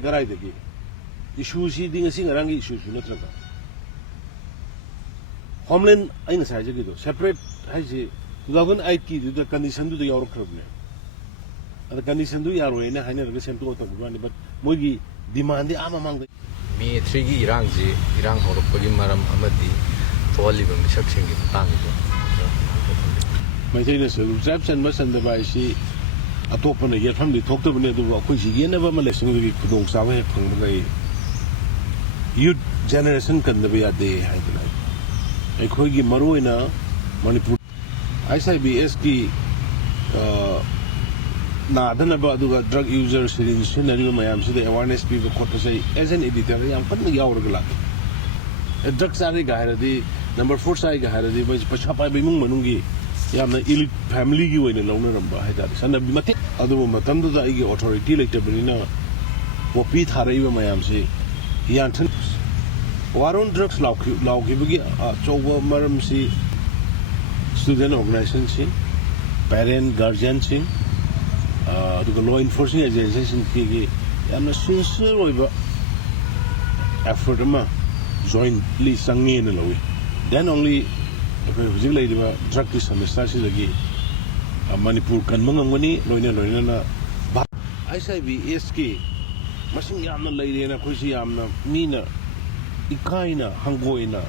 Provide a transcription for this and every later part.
कराइदगी इशूसी रंगी issue नत्रग homeland अगर साइजो separate है 2008 की कंडीशन यारख्रबने कंडीशन यारोना है सेमटो तौबानी बट मोगी डिमांड आमांग मे 3 की इरांग होरपगी मरम अमदी थोलिब मिसक्सिंगी तांगो मैथैना सरुप जाब चनबा चंदबा इसी अतोपने येफमदि थोक्तबने दुबो अखोइसि येनबा मलेसिंगदि खुदोंग साबा हे फंगबगै यूथ जनरेशन कंदबा यादे हाइदना अखोइगी मरोइना मणिपुर ICBS की नादनबा अदुगा ड्रग यूजर सिरिंज मैम से अवेयरनेस पीब खोटसे एज एन एडिटर याम कन्न यावरग लाके ड्रग चारी गायरदी नंबर 4 साई गायरदी पैसा पाइब इमुंग मनुंगी यामना इलिट फैमिली की वैन लौनरंबा हाइदारे सनबि मतिक अदुबो मतमदुदा आइगी अथॉरिटी लेक्टबनिना पोपी थारैबा मैम से यानथन वारोन ड्रग्स लाउखिबगी अचौबा मरम से स्टूडेंट ऑर्गेनाइजेशन से पेरेंट गार्जियन से लॉ इन्फोर्सिंग एजेंसी की सिंसियर एफर्ट जॉइंटली चंगे लौई देन ओनली ड्रग की समस्या से मणिपुर कनबी लोना ICBS की मीना इकायना हंगोयना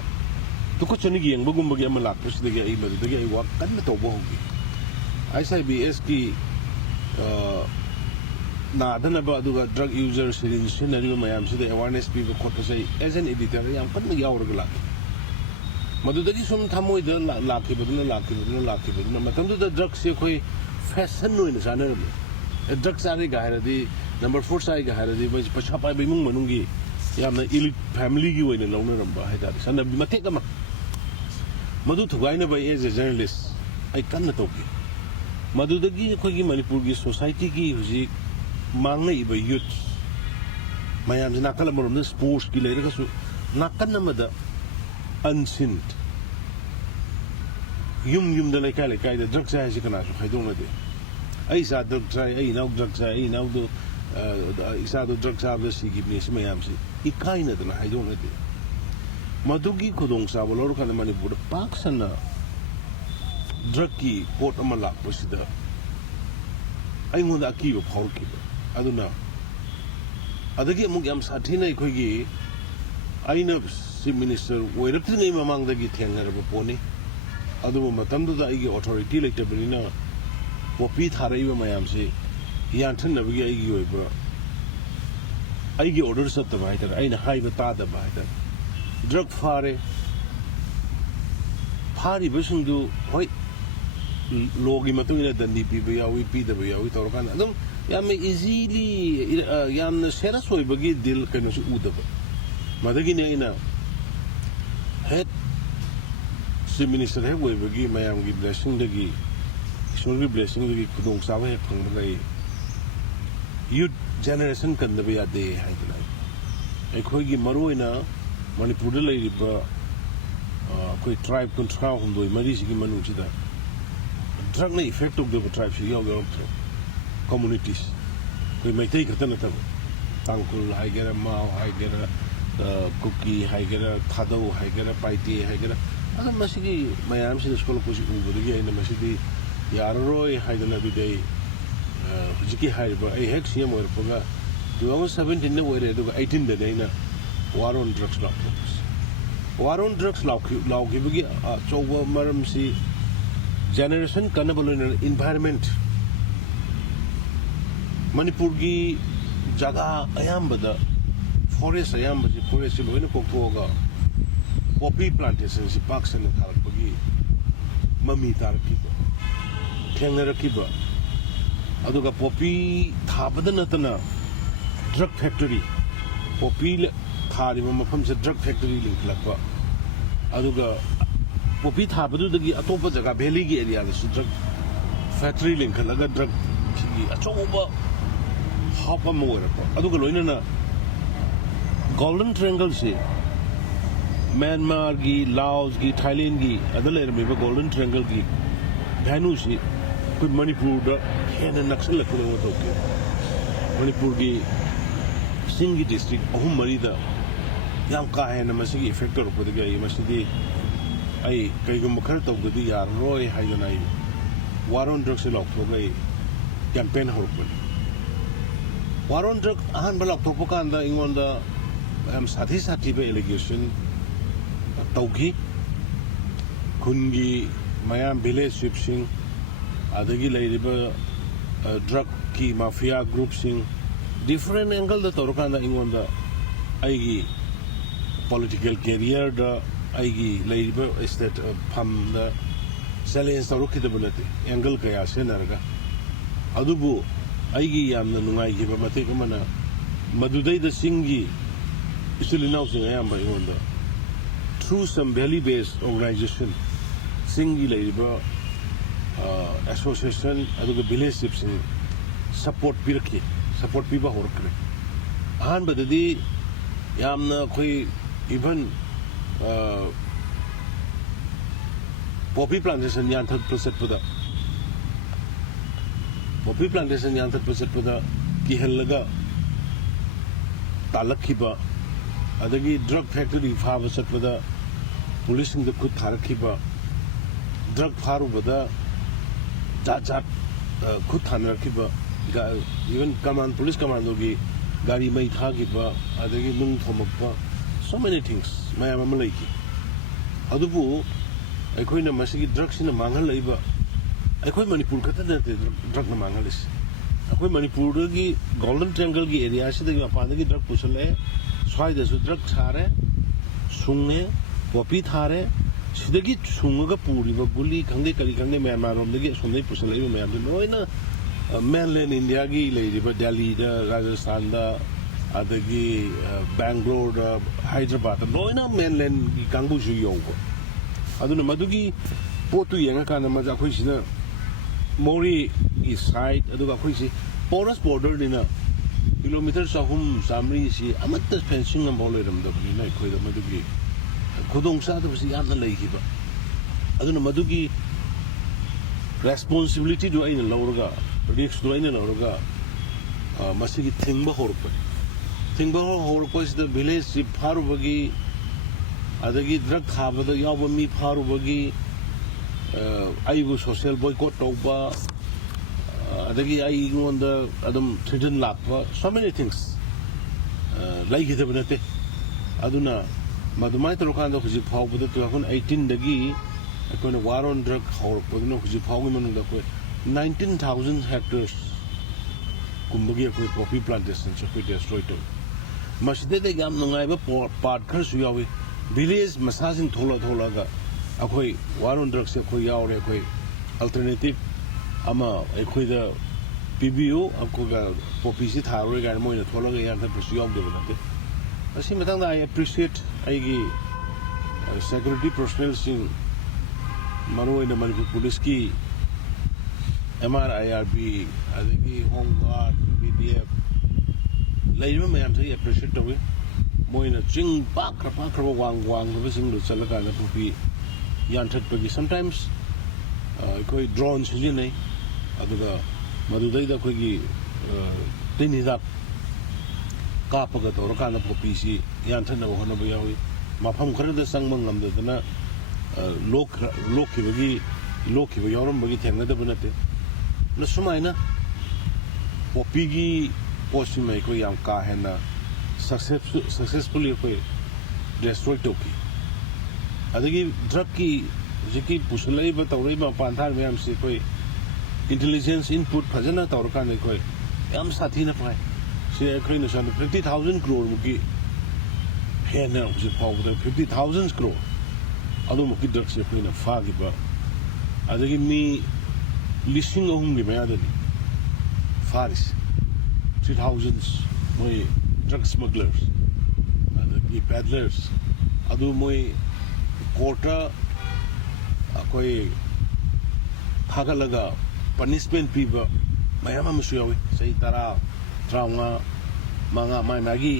तुकचनी येंबगुंबगी लापसदी वर्क कन्न तौब होगी ICBS की नादनबा ड्रग यूजर सिरिंज मैम से अवेयरनेस पीब खोटसे एज एन एडिटर याम कन्न यावरग लाके मदुदगी सुम थमोइद लाखिबदुना मतमदुदा ड्रग से कोई फैशन ओइना जानरबे ड्रग चारी गायरदी नंबर 4 साई गायरदी पैसा पाइब इमुंग मनुंगी यामना इलिट फैमिली की वैन लौनरंबा हाइदारे सनबि मतेक अमा मधु थुगाइनबा एज ए जर्नलिस्ट आई कन्न तौगे मधुदगी अखोइगी मणिपुर की सोसाइटी की हुजिक मांगनाइब यूथ मैम से नाकल अमरोम स्पोर्ट्स की लेरगसु नाकन अमदा अनसिन युम लेकाय लेकाय ड्रग चाहे कनासु खाइदोंगदे ऐसा ड्रग चाहे नाउ ड्रग चाहे नाउ इसा ड्रग चाब सिगिबने से मैम से इकाइनदना हाइदोंगदे मधुगी खुदोंग चाब लौरकान मणिपुर पाक सन्ना ड्रग की पोट अमा लापसिदा अइंगोंदा अकीब फाउरकिबा अदुना अदगी अमुक याम साथीना अखोइगी आइना चीफ मिनिस्टर ओइरक्तृङै ममांगदगी थेंगरबा पोनी अदुबो मतमदुदा आइगी अथॉरिटी लेक्टबनिना पोपी थारैबा मैम से यानथनबगी आइगी ओइबा आइगी ऑर्डर सत्तबा हाइदर आइना हाइबा तादबा हाइदर ड्रग फारिबसुंदु होय लोगी मतुंगिना दंडी पीबा यावी पीदबा यावी तौरकान अदुम याम इजीली याम सेरस ओइबगी दिल कनसु उदबा मदगिने आइना हेड चीफ मिनिस्टर हेड ओइबगी मैम की ब्लेसिंग दगी ईश्वर की ब्लेसिंग दगी खुदोंग चाबा हे फंगबगै यूथ जनरेशन कंदबा यादे हाइदना अखोइगी मरोइना मणिपुर लेरिबा कोई ट्राइब कुंथ्रा हुंदोई मरीसिगी मनुसिदा ड्रग ने इफेक्ट तौदबा ट्राइब से यावथ्रो कम्युनिटीज कोई मैतै खत नथब तांकुल हाइगेरा माव हाइगेरा कुकी हाइगेरा थादौ हाइगेरा पाइते हाइगेरा अदम मसिगी मयाम से स्कूल कुछ उबदगी आइना मसिदी यारोय हाइदना बिदै हुजिकी हाइबा आई हेक सीएम ओरपगा 2017 ने ओरे दुगा 18 दे आइना war on drugs war on drugs लाउखिबगी अचौबा मरम से जनरेशन कनबलोइना इन्वायरमेंट मणिपुर की जगह अयामबदा फॉरेस्ट अयामबसे फॉरेस्ट लोइना कोक्थोगा पॉपी प्लांटेशन से पाक सन थारकबगी ममी तारकिबा थेंगरकिबा अदुगा पॉपी थाबदा नतना ड्रग फैक्ट्री पॉपी थारिबा मफम से ड्रग फैक्ट्री लिंखलकबा अदुगा पॉपी थाबदुदगी अतोपा जगह वैली की एरिया से ड्रग फैक्ट्री लिंखलगा ड्रग की अचौबा हाप अमा ओरपा अदुगा लोइनना गोल्डन ट्रायंगल से म्यांमार की लाओस की थाईलैंड की अदर लेरमिबा गोल्डन ट्रायंगल की वैन्यू से कोई मणिपुर हेन नक्सलकनो तौके मणिपुर की ꯆꯤꯡꯒꯤ ꯗꯤꯁꯇ꯭ꯔꯤꯛ ꯑꯍꯨꯝ ꯃꯔꯤꯗ ꯌꯥꯝ ꯀꯥ ꯍꯦꯟꯅ ꯃꯁꯤꯒꯤ ꯏꯐꯦꯛ ꯇꯧꯔꯛꯄꯗꯒꯤ ꯑꯩ ꯃꯁꯤꯗꯤ ꯑꯩ ꯀꯩꯒꯨꯝꯕ ꯈꯔ ꯇꯧꯗ꯭ꯔꯗꯤ ꯌꯥꯔꯔꯣꯏ ꯍꯥꯏꯗꯅ ꯑꯩ ꯋꯥꯔ ꯑꯣꯟ ꯗ꯭ꯔꯒꯁꯦ ꯂꯥꯎꯊꯣꯛꯑꯒ ꯑꯩ ꯀꯦꯝꯄꯦꯟ ꯍꯧꯔꯛꯄꯅꯤ ꯋꯥꯔ ꯑꯣꯟ ꯗ꯭ꯔꯒ ꯑꯍꯥꯟꯕ ꯂꯥꯎꯊꯣꯛꯄ ꯀꯥꯟꯗ ꯑꯩꯉꯣꯟꯗ ꯌꯥꯝ ꯁꯥꯊꯤꯕ ꯑꯦꯂꯤꯒꯦꯁꯟ ꯇꯧꯈꯤ ꯈꯨꯟꯒꯤ ꯃꯌꯥꯝ ꯚꯤꯂꯦꯖ ꯆꯤꯞꯁꯤꯡ ꯑꯗꯒꯤ ꯂꯩꯔꯤꯕ ꯗ꯭ꯔꯒꯀꯤ ꯃꯥꯐꯤꯌꯥ ꯒ꯭ꯔꯨꯞꯁꯤꯡ ꯗꯤꯐꯔꯦꯟ ꯑꯦꯡꯒꯜꯗ ꯇꯧꯔꯀꯥꯟꯗ ꯑꯩꯉꯣꯟꯗ ꯑꯩꯒꯤ ꯄꯣꯂꯤꯇꯤꯀꯦꯜ ꯀꯦꯔꯤꯌꯔꯗ ꯑꯩꯒꯤ ꯂꯩꯔꯤꯕ ꯏꯁꯇꯦꯠ ꯐꯝꯗ ꯆꯦꯂꯦꯟꯖ ꯇꯧꯔꯛꯈꯤꯗꯕ ꯅꯠꯇꯦ ꯑꯦꯡꯒꯜ ꯀꯌꯥ ꯁꯤꯖꯤꯟꯅꯔꯒ ꯑꯗꯨꯕꯨ ꯑꯩꯒꯤ ꯌꯥꯝꯅ ꯅꯨꯡꯉꯥꯏꯈꯤꯕ ꯃꯇꯦꯛ ꯑꯃꯅ ꯃꯗꯨꯗꯩꯗ ꯆꯤꯡꯒꯤ ꯏꯆꯤꯜ ꯏꯅꯥꯎꯁꯤꯡ ꯑꯌꯥꯝꯕ ꯑꯩꯉꯣꯟꯗ through some valley based organization ꯆꯤꯡꯒꯤ ꯂꯩꯔꯤꯕ ꯑꯦꯁꯣꯁꯤꯌꯦꯁꯟ ꯑꯗꯨꯒ ꯚꯤꯂꯦꯖ ꯆꯤꯞꯁꯤꯡ ꯁꯄꯣꯔꯠ ꯄꯤꯔꯛꯈꯤ ꯁꯄꯣꯔꯠ ꯄꯤꯕ ꯍꯧꯔꯛꯈ꯭ꯔꯦ ꯑꯍꯥꯟꯕꯗꯗꯤ ꯌꯥꯝꯅ ꯑꯩꯈꯣꯏ ꯏꯚꯟ ꯄꯣꯄꯤ ꯄ꯭ꯂꯥꯟꯇꯦꯁꯟ ꯌꯥꯟꯊꯠꯄ ꯆꯠꯄꯗ ꯀꯤꯍꯜꯂꯒ ꯇꯥꯜꯂꯛꯈꯤꯕ ꯑꯗꯒꯤ ꯗ꯭ꯔꯒ ꯐꯦꯛꯇꯔꯤ ꯐꯥꯕ ꯆꯠꯄꯗ ꯄꯨꯂꯤꯁꯁꯤꯡꯗ ꯈꯨꯠ ꯊꯥꯔꯛꯈꯤꯕ ꯗ꯭ꯔꯒ ꯐꯥꯔꯨꯕꯗ ꯖꯥꯠ ꯈꯨꯠ ꯊꯥꯅꯔꯛꯈꯤꯕ ꯏꯚꯟ ꯄꯨꯂꯤꯁ ꯀꯃꯥꯟꯗꯣꯒꯤ ꯒꯥꯔꯤ ꯃꯩ ꯊꯥꯈꯤꯕ ꯑꯗꯒꯤ ꯅꯨꯡ ꯊꯣꯝꯃꯛꯄ so many things ꯃꯌꯥꯝ ꯑꯃ ꯂꯩꯈꯤ ꯑꯗꯨꯕꯨ ꯑꯩꯈꯣꯏꯅ ꯃꯁꯤꯒꯤ ꯗ꯭ꯔꯒꯁꯤꯅ ꯃꯥꯡꯍꯜꯂꯛꯏꯕ ꯑꯩꯈꯣꯏ ꯃꯅꯤꯄꯨꯔ ꯈꯛꯇ ꯅꯠꯇꯦ ꯗ꯭ꯔꯒꯅ ꯃꯥꯡꯍꯜꯂꯤꯁꯤ ꯑꯩꯈꯣꯏ ꯃꯅꯤꯄꯨꯔꯗꯒꯤ ꯒꯣꯜꯗꯟ ꯇ꯭ꯔꯦꯡꯒꯜꯒꯤ ꯑꯦꯔꯤꯌꯥꯁꯤꯗꯒꯤ ꯃꯄꯥꯟꯗꯒꯤ ꯗ꯭ꯔꯒ ꯄꯨꯁꯜꯂꯛꯑꯦ ꯁ꯭ꯋꯥꯏꯗꯁꯨ ꯗ꯭ꯔꯒ ꯊꯥꯔꯦ ꯁꯨꯡꯉꯦ ꯄꯣꯄꯤ ꯊꯥꯔꯦ ꯁꯤꯗꯒꯤ ꯁꯨꯡꯉꯒ ꯄꯨꯔꯤꯕ ꯒꯨꯂꯤ ꯈꯪꯗꯦ ꯀꯔꯤ ꯈꯪꯗꯦ ꯃꯌꯥꯟꯃꯥꯔꯣꯝꯗꯒꯤ ꯑꯁꯣꯝꯗꯒꯤ ꯄꯨꯁꯜꯂꯛꯏꯕ ꯃꯌꯥꯝꯁꯦ ꯂꯣꯏꯅ ꯃꯦꯟꯂꯦꯟ ꯏꯟꯗꯤꯌꯥꯒꯤ ꯂꯩꯔꯤꯕ ꯗꯦꯜꯂꯤꯗ ꯔꯥꯖꯁꯊꯥꯟꯗ ꯑꯗꯒꯤ ꯕꯦꯡꯒ꯭ꯂꯣꯔꯗ ꯍꯥꯏꯗ꯭ꯔꯕꯥꯠꯇ ꯂꯣꯏꯅ ꯃꯦꯟꯂꯦꯟꯒꯤ ꯀꯥꯡꯕꯨꯁꯨ ꯌꯧꯕ ꯑꯗꯨꯅ ꯃꯗꯨꯒꯤ ꯄꯣꯠꯇꯨ ꯌꯦꯡꯉꯀꯥꯟꯗ ꯃꯗꯨ ꯑꯩꯈꯣꯏ ꯁꯤꯗ ꯃꯣꯔꯦꯒꯤ ꯁꯥꯏꯠ ꯑꯗꯨꯒ ꯑꯩꯈꯣꯏꯁꯤ ꯄꯣꯔꯁ ꯕꯣꯔꯗꯔꯅꯤꯅ ꯀꯤꯂꯣꯃꯤꯇꯔ 300-400 ꯑꯃꯠꯇ ꯐꯦꯟꯁꯤꯡ ꯑꯃꯐꯥꯎ ꯂꯩꯔꯝꯗꯕꯅꯤꯅ ꯑꯩꯈꯣꯏꯗ ꯃꯗꯨꯒꯤ ꯈꯨꯗꯣꯡꯆꯥꯗꯕꯁꯤ ꯌꯥꯝꯅ ꯂꯩꯈꯤꯕ ꯑꯗꯨꯅ ꯃꯗꯨꯒꯤ ꯔꯦꯁꯄꯣꯟꯁꯤꯕꯤꯂꯤꯇꯤꯗꯨ ꯑꯩꯅ ꯂꯧꯔꯒ ꯔꯤꯛꯁꯇꯨ ꯑꯩꯅ ꯂꯧꯔꯒ ꯃꯁꯤꯒꯤ ꯊꯤꯡꯕ ꯍꯧꯔꯛꯄꯅꯤ ꯊꯤꯡꯕ ꯍꯧꯔꯛꯄꯁꯤꯗ ꯚꯤꯂꯦꯖ ꯆꯤꯞ ꯐꯥꯔꯨꯕꯒꯤ ꯑꯗꯒꯤ ꯗ꯭ꯔꯒ ꯊꯥꯕꯗ ꯌꯥꯎꯕ ꯃꯤ ꯐꯥꯔꯨꯕꯒꯤ ꯑꯩꯕꯨ ꯁꯣꯁꯤꯌꯦꯜ ꯕꯣꯏꯀꯣꯠ ꯇꯧꯕ ꯑꯗꯒꯤ ꯑꯩꯉꯣꯟꯗ ꯑꯗꯨꯝ ꯊ꯭ꯔꯤꯖꯟ ꯂꯥꯛꯄ so many things ꯂꯩꯈꯤꯗꯕ ꯅꯠꯇꯦ ꯑꯗꯨꯅ ꯃꯗꯨꯃꯥꯏꯅ ꯇꯧꯔꯀꯥꯟꯗ ꯍꯧꯖꯤꯛ ꯐꯥꯎꯕꯗ 2018ꯗꯒꯤ ꯑꯩꯈꯣꯏꯅ ꯋꯥꯔ ꯑꯣꯟ ꯗ꯭ꯔꯒ ꯍꯧꯔꯛꯄꯗꯨꯅ ꯍꯧꯖꯤꯛ ꯐꯥꯎꯒꯤ ꯃꯅꯨꯡꯗ ꯑꯩꯈꯣꯏ 19,000 ꯍꯦꯛꯇꯔꯁ ꯀꯨꯝꯕꯒꯤ ꯑꯩꯈꯣꯏ ꯄꯣꯄꯤ ꯄ꯭ꯂꯥꯟꯇꯦꯁꯟꯁꯦ ꯑꯩꯈꯣꯏ ꯗꯦꯁꯇ꯭ꯔꯣꯏ ꯇꯧꯏ ꯃꯁꯤꯗꯩꯗ ꯌꯥꯝ ꯅꯨꯡꯉꯥꯏꯕ ꯄꯥꯔꯠ ꯈꯔꯁꯨ ꯌꯥꯎꯏ ꯚꯤꯂꯦꯖ ꯃꯁꯥꯁꯤꯡ ꯊꯣꯛꯂꯛꯑꯒ ꯑꯩꯈꯣꯏ ꯋꯥꯔ ꯑꯣꯟ ꯗ꯭ꯔꯒꯁꯦ ꯑꯩꯈꯣꯏ ꯌꯥꯎꯔꯦ ꯑꯩꯈꯣꯏ ꯑꯜꯇꯔꯅꯦꯇꯤቭ ꯑꯃ ꯑꯩꯈꯣꯏꯗ ꯄꯤꯕꯤꯌꯨ ꯑꯩꯈꯣꯏꯒ ꯄꯣꯄꯤꯁꯤ ꯊꯥꯔꯣꯏ ꯀꯥꯏꯅ ꯃꯣꯏꯅ ꯊꯣꯛꯂꯒ ꯌꯥꯟꯊꯠꯄꯁꯨ ꯌꯥꯎꯗꯕ ꯅꯠꯇꯦ ꯃꯁꯤ ꯃꯇꯥꯡꯗ ꯑꯩ ꯑꯦꯄ꯭ꯔꯤꯁꯤꯌꯦꯠ ꯑꯩꯒꯤ ꯁꯦꯀ꯭ꯌꯨꯔꯤꯇꯤ ꯄꯔꯁꯣꯅꯦꯜꯁꯤꯡ ꯃꯔꯨꯑꯣꯏꯅ ꯃꯅꯤꯄꯨꯔ ꯄꯨꯂꯤꯁꯀꯤ MRIRB ꯑꯗꯒꯤ ꯍꯣꯝ ꯒꯥꯔꯗ BDF ꯂꯩꯔꯤꯕ ꯃꯌꯥꯝꯁꯦ ꯑꯩ ꯑꯦꯄ꯭ꯔꯤꯁꯤꯌꯦꯠ ꯇꯧꯏ ꯃꯣꯏꯅ ꯆꯤꯡ ꯄꯥꯛꯈ꯭ꯔꯕ ꯋꯥꯡꯈ꯭ꯔꯕꯁꯤꯡꯗꯨ ꯆꯠꯂꯀꯥꯟꯗ ꯄꯣꯄꯤ ꯌꯥꯟꯊꯠꯄꯒꯤ ꯁꯝꯇꯥꯏꯝꯁ ꯑꯩꯈꯣꯏ ꯗ꯭ꯔꯣꯟ ꯁꯤꯖꯤꯟꯅꯩ ꯑꯗꯨꯒ ꯃꯗꯨꯗꯩꯗ ꯑꯩꯈꯣꯏꯒꯤ ꯇꯤꯟ ꯍꯤꯗꯥꯛ ꯀꯥꯞꯄꯒ ꯇꯧꯔꯀꯥꯟꯗ ꯄꯣꯄꯤꯁꯤ ꯌꯥꯟꯊꯠꯅꯕ ꯍꯣꯠꯅꯕ ꯌꯥꯎꯏ ꯃꯐꯝ ꯈꯔꯗ ꯆꯪꯕ ꯉꯝꯗꯗꯅ ꯂꯣꯛꯈꯤꯕ ꯌꯥꯎꯔꯝꯕꯒꯤ ꯊꯦꯡꯅꯗꯕ ꯅꯠꯇꯦ ꯁꯨꯃꯥꯏꯅ ꯄꯣꯄꯤꯒꯤ ꯄꯣꯠꯁꯤꯃ ꯑꯩꯈꯣꯏ ꯌꯥꯝ ꯀꯥ ꯍꯦꯟꯅ ꯁꯛꯁꯦꯁꯐꯨꯜꯂꯤ ꯑꯩꯈꯣꯏ ꯗꯦꯁꯇ꯭ꯔꯣꯏ ꯇꯧꯈꯤ ꯑꯗꯒꯤ ꯗ꯭ꯔꯒꯀꯤ ꯍꯧꯖꯤꯛꯀꯤ ꯄꯨꯁꯜꯂꯛꯏꯕ ꯇꯧꯔꯛꯏꯕ ꯃꯄꯥꯟ ꯊꯥꯔꯤꯕ ꯃꯌꯥꯝꯁꯤ ꯑꯩꯈꯣꯏ ꯏꯟꯇꯦꯂꯤꯖꯦꯟꯁ ꯏꯟꯄꯨꯠ ꯐꯖꯅ ꯇꯧꯔꯀꯥꯟꯗ ꯑꯩꯈꯣꯏ ꯌꯥꯝ ꯁꯥꯊꯤꯅ ꯐꯥꯏ ꯁꯤ ꯑꯩꯈꯣꯏꯅ ꯁꯣꯝꯗ 50,000 crore ꯍꯦꯟꯅ ꯍꯧꯖꯤꯛ ꯐꯥꯎꯕꯗ 50,000 crore ꯑꯗꯨꯃꯨꯛꯀꯤ ꯗ꯭ꯔꯒꯁꯤ ꯑꯩꯈꯣꯏꯅ ꯐꯥꯈꯤꯕ ꯑꯗꯒꯤ ꯃꯤ 3,000ꯒꯤ ꯃꯌꯥꯗꯅꯤ ꯐꯥꯔꯤꯁꯤ 3,000 ꯃꯣꯏ ꯗ꯭ꯔꯒ ꯁ꯭ꯃꯒꯂꯔꯁ ꯑꯗꯒꯤ ꯄꯦꯗꯂꯔꯁ ꯑꯗꯨ ꯃꯣꯏ ꯀꯣꯔꯠꯇ ꯑꯩꯈꯣꯏ ꯊꯥꯒꯠꯂꯒ ꯄꯅꯤꯁꯃꯦꯟ ꯄꯤꯕ ꯃꯌꯥꯝ ꯑꯃꯁꯨ ꯌꯥꯎꯏ ꯆꯍꯤ 10-15 ꯃꯥꯒꯤ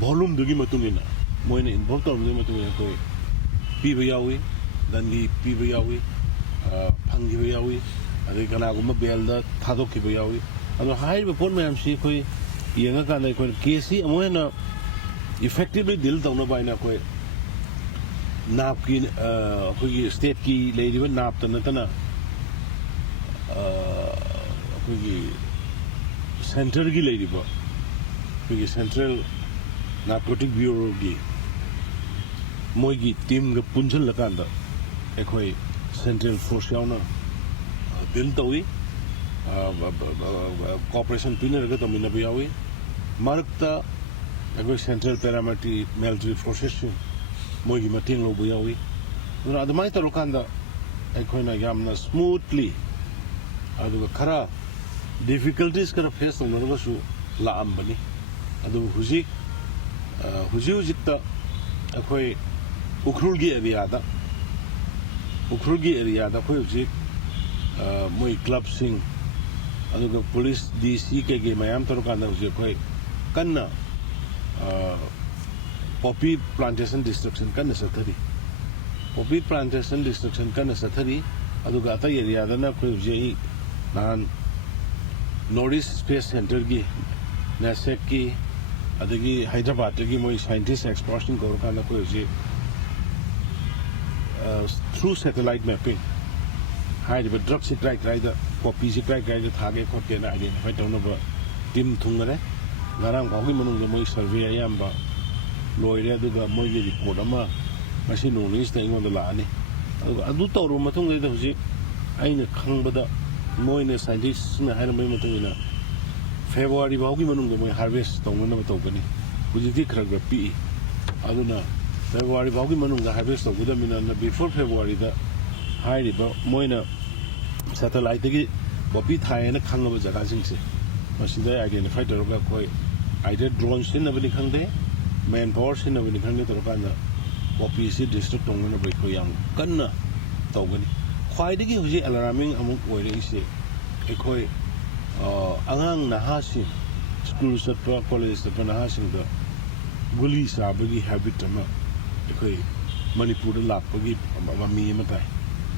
ꯚꯣꯂꯨꯝꯗꯨꯒꯤ ꯃꯇꯨꯡ ꯏꯟꯅ ꯃꯣꯏꯅ ꯏꯟꯚꯣꯜቭ ꯇꯧꯔꯝꯕꯒꯤ ꯃꯇꯨꯡ ꯏꯟꯅ ꯑꯩꯈꯣꯏ ꯄꯤꯕ ꯌꯥꯎꯏ ꯗꯟꯗꯤ ꯄꯤꯕ ꯌꯥꯎꯏ ꯐꯪꯈꯤꯕ ꯌꯥꯎꯏ ꯑꯗꯩ ꯀꯅꯥꯒꯨꯝꯕ ꯕꯦꯜꯗ ꯊꯥꯗꯣꯛꯈꯤꯕ ꯌꯥꯎꯏ ꯑꯗꯣ ꯍꯥꯏꯔꯤꯕ ꯄꯣꯠ ꯃꯌꯥꯝꯁꯤ ꯑꯩꯈꯣꯏ ꯌꯦꯡꯉꯀꯥꯟꯗ ꯑꯩꯈꯣꯏꯅ ꯀꯦꯁꯁꯤ ꯑꯃꯨꯛ ꯍꯦꯟꯅ ꯏꯐꯦꯛꯇꯤꯚꯂꯤ ꯗꯤꯜ ꯇꯧꯅꯕ ꯍꯥꯏꯅ ꯑꯩꯈꯣꯏ ꯅꯥꯞꯀꯤ ꯑꯩꯈꯣꯏꯒꯤ ꯁ꯭ꯇꯦꯠꯀꯤ ꯂꯩꯔꯤꯕ ꯅꯥꯞꯇ ꯅꯠꯇꯅ ꯑꯩꯈꯣꯏꯒꯤ ꯁꯦꯟꯇꯔꯒꯤ ꯂꯩꯔꯤꯕ ꯑꯩꯈꯣꯏꯒꯤ ꯁꯦꯟꯇ꯭ꯔꯦꯜ ꯅꯥꯔꯀꯣꯇꯤꯛ ꯕ꯭ꯌꯨꯔꯣꯒꯤ ꯃꯣꯏꯒꯤ ꯇꯤꯝꯒ ꯄꯨꯟꯁꯤꯜꯂꯀꯥꯟꯗ ꯑꯩꯈꯣꯏ ꯁꯦꯟꯇ꯭ꯔꯦꯜ ꯐꯣꯔꯁ ꯌꯥꯎꯅ ꯗꯤꯜ ꯇꯧꯏ ꯀooperation ꯄꯤꯅꯔꯒ ꯇꯧꯃꯤꯟꯅꯕ ꯌꯥꯎꯏ ꯃꯔꯛꯇ ꯑꯩꯈꯣꯏ ꯁꯦꯟꯇ꯭ꯔꯦꯜ ꯄꯦꯔꯥꯃꯤꯂꯤꯇꯔꯤ ꯐꯣꯔꯁꯦꯁꯁꯤꯡ ꯃꯣꯏꯒꯤ ꯃꯇꯦꯡ ꯂꯧꯕ ꯌꯥꯎꯏ ꯑꯗꯨꯅ ꯑꯗꯨꯃꯥꯏꯅ ꯇꯧꯔꯀꯥꯟꯗ ꯑꯩꯈꯣꯏꯅ ꯌꯥꯝꯅ ꯁ꯭ꯃꯨꯠꯂꯤ ꯑꯗꯨꯒ ꯈꯔ ꯗꯤꯐꯤꯀꯜꯇꯤꯁ ꯈꯔ ꯐꯦꯁ ꯇꯧꯅꯔꯒꯁꯨ ꯂꯥꯛꯑꯝꯕꯅꯤ ꯑꯗꯨꯕꯨ ꯍꯧꯖꯤꯛꯇ ꯑꯩꯈꯣꯏ ꯎꯈ꯭ꯔꯨꯜꯒꯤ ꯑꯦꯔꯤꯌꯥꯗ ꯑꯩꯈꯣꯏ ꯍꯧꯖꯤꯛ ꯃꯣꯏ ꯀ꯭ꯂꯕꯁꯤꯡ ꯑꯗꯨꯒ ꯄꯨꯂꯤꯁ DC ꯀꯩꯀꯩ ꯃꯌꯥꯝ ꯇꯧꯔꯀꯥꯟꯗ ꯍꯧꯖꯤꯛ ꯑꯩꯈꯣꯏ ꯀꯟꯅ ꯄꯣꯄꯤ ꯄ꯭ꯂꯥꯟꯇꯦꯁꯟ ꯗꯤꯁꯇ꯭ꯔꯛꯁꯟ ꯀꯟꯅ ꯆꯠꯊꯔꯤ ꯄꯣꯄꯤ ꯄ꯭ꯂꯥꯟꯇꯦꯁꯟ ꯗꯤꯁꯇ꯭ꯔꯛꯁꯟ ꯀꯟꯅ ꯆꯠꯊꯔꯤ ꯑꯗꯨꯒ ꯑꯇꯩ ꯑꯦꯔꯤꯌꯥꯗꯅ ꯑꯩꯈꯣꯏ ꯍꯧꯖꯤꯛ ꯑꯩ ꯅꯍꯥꯟ ꯅꯣꯔꯠ ꯏꯁ ꯁ꯭ꯄꯦꯁ ꯁꯦꯟꯇꯔꯒꯤ ꯅꯦꯁꯦꯛꯀꯤ ꯑꯗꯒꯤ ꯍꯥꯏꯗ꯭ꯔꯕꯥꯗꯇꯒꯤ ꯃꯣꯏ ꯁꯥꯏꯟꯇꯤꯁ ꯑꯦꯛꯁꯄꯔꯠꯁꯤꯡ ꯀꯧꯔꯀꯥꯟꯗ ꯑꯩꯈꯣꯏ ꯍꯧꯖꯤꯛ ꯊ꯭ꯔꯨ ꯁꯦꯇꯦꯂꯥꯏꯠ ꯃꯦꯞꯄꯤꯡ ꯍꯥꯏꯔꯤꯕ ꯗ꯭ꯔꯒꯁꯤ ꯀꯗꯥꯏꯗ ꯄꯣꯄꯤꯁꯤ ꯀꯗꯥꯏꯗ ꯊꯥꯒꯦ ꯈꯣꯠꯀꯦꯅ ꯑꯥꯏꯗꯦꯟꯇꯤꯐꯥꯏ ꯇꯧꯅꯕ ꯇꯤꯝ ꯊꯨꯡꯉꯔꯦ ꯉꯔꯥꯡ ꯐꯥꯎꯒꯤ ꯃꯅꯨꯡꯗ ꯃꯣꯏ ꯁꯔꯚꯦ ꯑꯌꯥꯝꯕ ꯂꯣꯏꯔꯦ ꯑꯗꯨꯒ ꯃꯣꯏꯒꯤ ꯔꯤꯄꯣꯔꯠ ꯑꯃ ꯉꯁꯤ ꯅꯣꯡ-ꯅꯤꯅꯤꯁꯤꯗ ꯑꯩꯉꯣꯟꯗ ꯂꯥꯛꯑꯅꯤ ꯑꯗꯨꯒ ꯑꯗꯨ ꯇꯧꯔꯕ ꯃꯇꯨꯡꯗꯩꯗ ꯍꯧꯖꯤꯛ ꯑꯩꯅ ꯈꯪꯕꯗ ꯃꯣꯏꯅ ꯁꯥꯏꯟꯇꯤꯁꯅ ꯍꯥꯏꯔꯝꯕꯒꯤ ꯃꯇꯨꯡ ꯏꯟꯅ ꯐꯦꯕꯋꯥꯔꯤ ꯐꯥꯎꯒꯤ ꯃꯅꯨꯡꯗ ꯃꯣꯏ ꯍꯥꯔꯚꯦꯁ ꯇꯧꯅꯅꯕ ꯇꯧꯒꯅꯤ ꯍꯧꯖꯤꯛꯇꯤ ꯈꯔ ꯄꯤꯛꯏ ꯑꯗꯨꯅ ꯐꯦꯕꯋꯥꯔꯤ ꯐꯥꯎꯒꯤ ꯃꯅꯨꯡꯗ ꯍꯥꯔꯚꯦꯁ ꯇꯧꯒꯗꯕꯅꯤꯅ ꯕꯤꯐꯣꯔ ꯐꯦꯕꯋꯥꯔꯤꯗ ꯍꯥꯏꯔꯤꯕ ꯃꯣꯏꯅ ꯁꯦꯇꯦꯂꯥꯏꯠꯇꯒꯤ ꯄꯣꯄꯤ ꯊꯥꯏꯌꯦꯅ ꯈꯪꯉꯕ ꯖꯒꯥꯁꯤꯡꯁꯦ ꯃꯁꯤꯗ ꯑꯥꯏꯗꯦꯟꯇꯤꯐꯥꯏ ꯇꯧꯔꯒ ꯑꯩꯈꯣꯏ ꯑꯥꯏꯗꯔ ꯗ꯭ꯔꯣꯟ ꯁꯤꯖꯤꯟꯅꯕꯅꯤ ꯈꯪꯗꯦ ꯃꯦꯟ ꯄꯥꯋꯔ ꯁꯤꯖꯤꯟꯅꯕꯅꯤ ꯈꯪꯗꯦ ꯇꯧꯔꯀꯥꯟꯗ ꯄꯣꯄꯤꯁꯤ ꯗꯤꯁꯇ꯭ꯔꯛ ꯇꯧꯅꯅꯕ ꯑꯩꯈꯣꯏ ꯌꯥꯝ ꯀꯟꯅ ꯇꯧꯒꯅꯤ ꯈ꯭ꯋꯥꯏꯗꯒꯤ ꯍꯧꯖꯤꯛ ꯑꯦꯂꯥꯔꯃꯤꯡ ꯑꯃꯨꯛ ꯑꯣꯏꯔꯛꯏꯁꯦ ꯑꯩꯈꯣꯏ ꯑꯉꯥꯡ ꯅꯍꯥꯁꯤꯡ ꯁ꯭ꯀꯨꯜ ꯆꯠꯄ ꯀꯣꯂꯦꯖ ꯆꯠꯄ ꯅꯍꯥꯁꯤꯡꯗ ꯒꯨꯂꯤ ꯆꯥꯕꯒꯤ ꯍꯦꯕꯤꯠ ꯑꯃ ꯑꯩꯈꯣꯏ ꯃꯅꯤꯄꯨꯔꯗ ꯂꯥꯛꯄꯒꯤ ꯃꯃꯤ ꯑꯃ ꯇꯥꯏ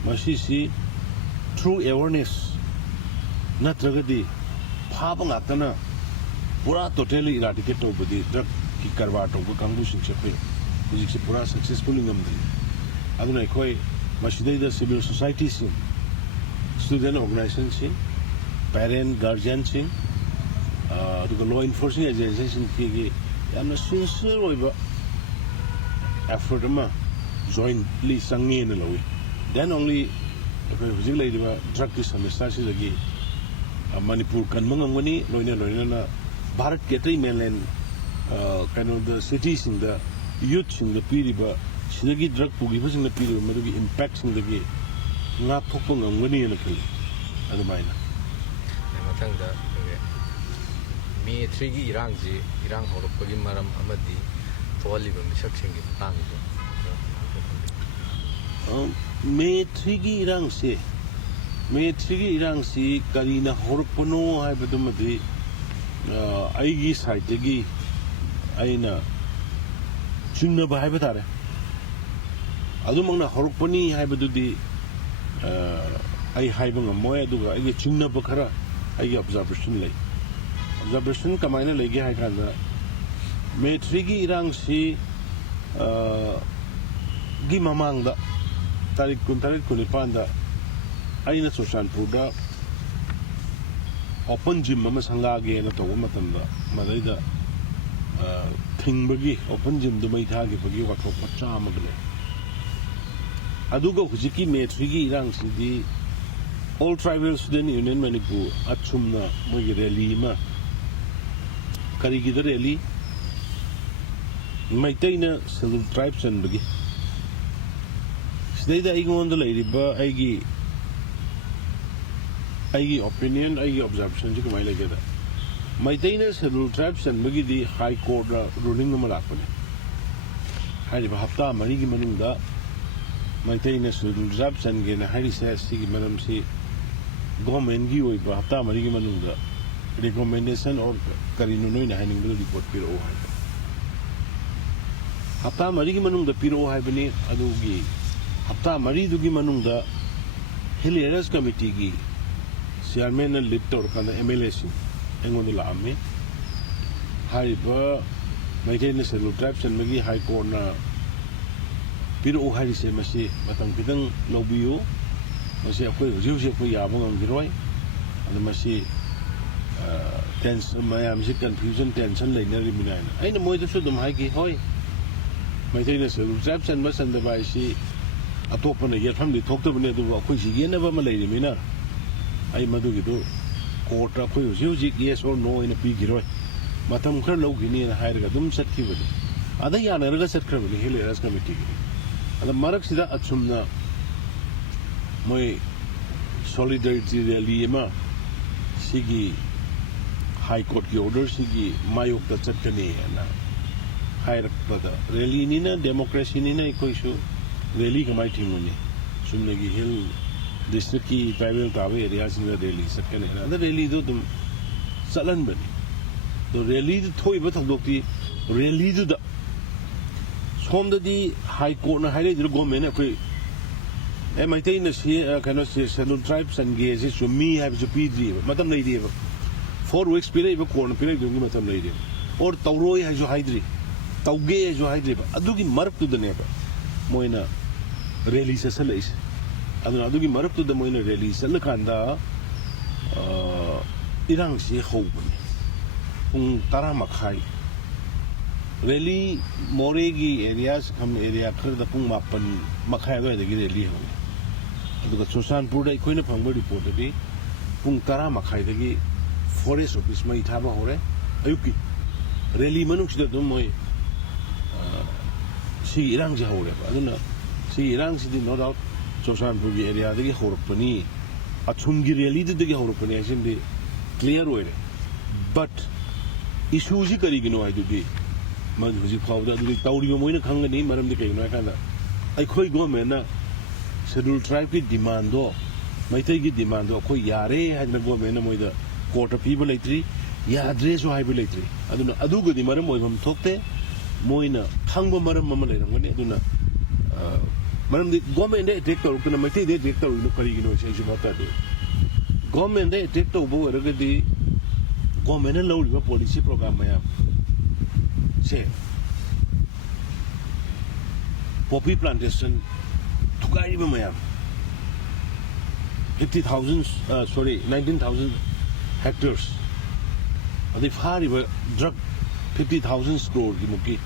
ꯃꯁꯤꯁꯤ ꯊ꯭ꯔꯨ ꯑꯦꯋꯥꯔꯅꯦꯁ ꯅꯠꯇ꯭ꯔꯒꯗꯤ ꯐꯥꯕ ꯉꯥꯛꯇꯅ ꯄꯨꯔꯥ ꯇꯣꯇꯦꯜꯂꯤ ꯏꯔꯥꯗꯤꯀꯦꯠ ꯇꯧꯕꯗꯤ ꯗ꯭ꯔꯒꯀꯤ ꯀꯔꯕꯥꯔ ꯇꯧꯕ ꯀꯥꯡꯕꯨꯁꯤꯡꯁꯦ ꯑꯩꯈꯣꯏ ꯍꯧꯖꯤꯛꯁꯤ ꯄꯨꯔꯥ ꯁꯛꯁꯦꯁꯐꯨꯜꯂꯤ ꯉꯝꯗ꯭ꯔꯤ ꯑꯗꯨꯅ ꯑꯩꯈꯣꯏ ꯃꯁꯤꯗꯩꯗ ꯁꯤꯚꯤꯜ ꯁꯣꯁꯥꯏꯇꯤꯁꯤꯡ ꯁ꯭ꯇꯨꯗꯦꯟ ꯑꯣꯔꯒꯅꯥꯏꯖꯦꯁꯟꯁꯤꯡ ꯄꯦꯔꯦꯟ ꯒꯥꯔꯖꯤꯌꯟꯁꯤꯡ ꯑꯗꯨꯒ ꯂꯣ ꯏꯟꯐꯣꯔꯁꯤꯡ ꯑꯦꯖꯦꯟꯁꯤꯁꯤꯡꯒꯤ ꯌꯥꯝꯅ ꯁꯤꯟꯁꯤꯌꯔ ꯑꯣꯏꯕ ꯑꯦꯐꯔꯠ ꯑꯃ ꯖꯣꯏꯟꯠꯂꯤ ꯆꯪꯉꯦꯅ ꯂꯧꯏ ꯗꯦꯟ ꯑꯣꯟꯂꯤ ꯑꯩꯈꯣꯏ ꯍꯧꯖꯤꯛ ꯂꯩꯔꯤꯕ ꯗ꯭ꯔꯒꯀꯤ ꯁꯃꯁ꯭ꯌꯥꯁꯤꯗꯒꯤ ꯃꯅꯤꯄꯨꯔ ꯀꯟꯕ ꯉꯝꯒꯅꯤ ꯂꯣꯏꯅꯅ ꯚꯥꯔꯠꯀꯤ ꯑꯇꯩ ꯃꯦꯟꯂꯦꯟ ꯀꯩꯅꯣꯗ ꯁꯤꯇꯤꯁꯤꯡꯗ ꯌꯨꯠꯁꯤꯡꯗ ꯄꯤꯔꯤꯕ ꯁꯤꯗꯒꯤ ꯗ꯭ꯔꯒ ꯄꯨꯈꯤꯕꯁꯤꯡꯅ ꯄꯤꯔꯤꯕ ꯃꯗꯨꯒꯤ ꯏꯝꯄꯦꯛꯁꯤꯡꯗꯒꯤ ꯉꯥꯛꯊꯣꯛꯄ ꯉꯝꯒꯅꯤꯅ ꯈꯜꯂꯤ ꯑꯗꯨꯃꯥꯏꯅ ꯃꯊꯪꯗ ꯃꯦ 3ꯒꯤ ꯏꯔꯥꯡ ꯍꯧꯔꯛꯄꯒꯤ ꯃꯔꯝ ꯑꯃꯗꯤ ꯊꯣꯛꯍꯜꯂꯤꯕ ꯃꯤꯁꯛꯁꯤꯡꯒꯤ ꯃꯇꯥꯡꯗ ꯃꯦ 3ꯒꯤ ꯏꯔꯥꯡꯁꯤ ꯀꯔꯤꯅ ꯍꯧꯔꯛꯄꯅꯣ ꯍꯥꯏꯕꯗꯨꯃꯗꯤ ꯑꯩꯒꯤ ꯁꯥꯏꯠꯇꯒꯤ ꯑꯩꯅ ꯆꯤꯡꯅꯕ ꯍꯥꯏꯕ ꯇꯥꯔꯦ ꯑꯗꯨꯃꯛꯅ ꯍꯧꯔꯛꯄꯅꯤ ꯍꯥꯏꯕꯗꯨꯗꯤ ꯑꯩ ꯍꯥꯏꯕ ꯉꯝꯃꯣꯏ ꯑꯗꯨꯒ ꯑꯩꯒꯤ ꯆꯤꯡꯅꯕ ꯈꯔ ꯑꯩꯒꯤ ꯑꯣꯕꯖꯥꯔꯕꯦꯁꯟ ꯂꯩ ꯑꯣꯕꯖꯥꯔꯕꯦꯁꯟ ꯀꯃꯥꯏꯅ ꯂꯩꯒꯦ ꯍꯥꯏ ꯀꯥꯟꯗ ꯃꯦ 3ꯒꯤ ꯏꯔꯥꯡꯁꯤ ꯒꯤ ꯃꯃꯥꯡꯗ ꯇꯥꯔꯤꯛ 28-29ꯗ ꯑꯩꯅ ꯆꯨꯔꯆꯥꯟꯄꯨꯔꯗ ꯑꯣꯄꯟ ꯖꯤꯝ ꯑꯃ ꯁꯪꯒꯥꯒꯦꯅ ꯇꯧꯕ ꯃꯇꯝꯗ ꯃꯗꯩꯗ ꯊꯤꯡꯕꯒꯤ ꯑꯣꯄꯟ ꯖꯤꯝꯗꯨ ꯃꯩ ꯊꯥꯈꯤꯕꯒꯤ ꯋꯥꯊꯣꯛ ꯃꯆꯥ ꯑꯃꯒ ꯂꯩ ꯑꯗꯨꯒ ꯍꯧꯖꯤꯛꯀꯤ ꯃꯦ 3ꯒꯤ ꯏꯔꯥꯡꯁꯤꯗꯤ all tribal student union Manipur ꯑꯁꯨꯝꯅ ꯃꯣꯏꯒꯤ ꯔꯦꯂꯤ ꯑꯃ ꯀꯔꯤꯒꯤꯗ ꯔꯦꯂꯤ ꯃꯩꯇꯩꯅ ꯁꯦꯗꯨꯜ ꯇ꯭ꯔꯥꯏꯕ ꯆꯟꯕꯒꯤ ꯁꯤꯗꯩꯗ ꯑꯩꯉꯣꯟꯗ ꯂꯩꯔꯤꯕ ꯑꯩꯒꯤ ꯑꯣꯄꯤꯅꯤꯌꯟ ꯑꯩꯒꯤ ꯑꯣꯕꯖꯥꯔꯕꯦꯁꯟꯁꯤ ꯀꯃꯥꯏꯅ ꯂꯩꯒꯦꯗ ꯃꯩꯇꯩꯅ ꯁꯦꯗꯨꯜ ꯇ꯭ꯔꯥꯏꯕ ꯆꯟꯕꯒꯤꯗꯤ ꯍꯥꯏ ꯀꯣꯔꯠꯇ ꯔꯨꯂꯤꯡ ꯑꯃ ꯂꯥꯛꯄꯅꯤ ꯍꯥꯏꯔꯤꯕ ꯍꯞꯇꯥ 4ꯒꯤ ꯃꯅꯨꯡꯗ ꯃꯩꯇꯩꯅ ꯁꯦꯗꯨꯜ ꯇ꯭ꯔꯥꯏꯕ ꯆꯟꯒꯦꯅ ꯍꯥꯏꯔꯤꯁꯦ ꯁꯤꯒꯤ ꯃꯔꯝꯁꯤ ꯒꯣꯔꯃꯦꯟꯒꯤ ꯑꯣꯏꯕ ꯍꯞꯇꯥ 4ꯒꯤ ꯃꯅꯨꯡꯗ ꯔꯤꯀꯣꯃꯦꯟꯗꯦꯁꯟ ꯑꯣꯔ ꯀꯔꯤꯅꯣ ꯅꯣꯏꯅ ꯍꯥꯏꯅꯤꯡꯕꯗ ꯔꯤꯄꯣꯔꯠ ꯄꯤꯔꯛꯑꯣ ꯍꯥꯏꯕ ꯍꯞꯇꯥ 4ꯒꯤ ꯃꯅꯨꯡꯗ ꯄꯤꯔꯛꯑꯣ ꯍꯥꯏꯕꯅꯤ ꯑꯗꯨꯒꯤ ꯍꯞꯇꯥ 4ꯗꯨꯒꯤ ꯃꯅꯨꯡꯗ ꯍꯤꯜ ꯑꯦꯔꯤꯌꯥꯁ ꯀꯃꯤꯇꯤꯒꯤ ꯆꯤꯌꯔꯃꯦꯟꯅ ꯂꯤꯗ ꯇꯧꯔꯀꯥꯟꯗ MLAꯁꯤꯡ ꯑꯩꯉꯣꯟꯗ ꯂꯥꯛꯑꯝꯃꯤ hariba maitena Schedule Tribe sanbagi High Court na piru harise masi matang pitang lobiyo masi ako'y hujib ko yabang ang giroy ano masi tense mayam si confusion tension lai na rimina ay na mo ito so dumhay ki hoy maitena Schedule Tribe san masan dabay si atop na yat family talk to bane do ako'y sige na ba malay rimina ay madu gitu court ako'y hujib yes or no in a pi giroy matam khar lo gini na hair ga dum sat ki bani ada ya na raga sat khar bani hele ras committee gi ada marak sida achumna moi solidarity rally ma sigi high court ki order sigi mayuk ta chat kani na hair pada rally ni na democracy ni na koi su rally kamai thimu ni sumne gi hill district ki tribal tawe area sing rally sat kani na ada rally do dum salan bani तो rally थोड़ी बहुत हम लोग की rally जो द सोम दी हाई कोर्ट ना हाई जो गवर्नमेंट कोई MIT ने सी कहना सी Schedule Tribes संगे से सुमी है जो पी दी मतलब नहीं दी 4 weeks पीले वो कोर्ट पीले जो मतलब नहीं दी और तौरोई है जो हाइड्री तौगे है जो हाइड्री अदु की मर्क तो दने पर मोइना रैली से सले इस अदु की मर्क तो द मोइना रैली से लकांदा इरांग से हो बने pung tara makai rally moregi areas kam area khar da pung mapan makai do de rally ho aduga Susanpur dai koina phangba report bi pung tara makai dagi forest office mai thaba hore ayuki rally manung sida dum moi si irang ja hore ba aduna si irang si no doubt Susanpur gi area dagi horpani achum gi rally dagi horpani asin bi clear hoire but issue ji kari gino adugi man huji khawda adugi tawri mo moina khangani maram de kaino kana ai khoi government na Schedule Tribe ki demand do maitai ki demand do khoi yare ha na government na moida court of people laitri ya address ho haibu laitri aduna adugo di maram moi bam thokte moina khangba maram mama leram ngani aduna maram di government de director kana maitai de director no kari gino se ju bata do government de director bo eragadi government law liba policy program maya se poppy plantation thukai ba maya 19,000 hectares adi fari ba drug 50,000 crore ki muki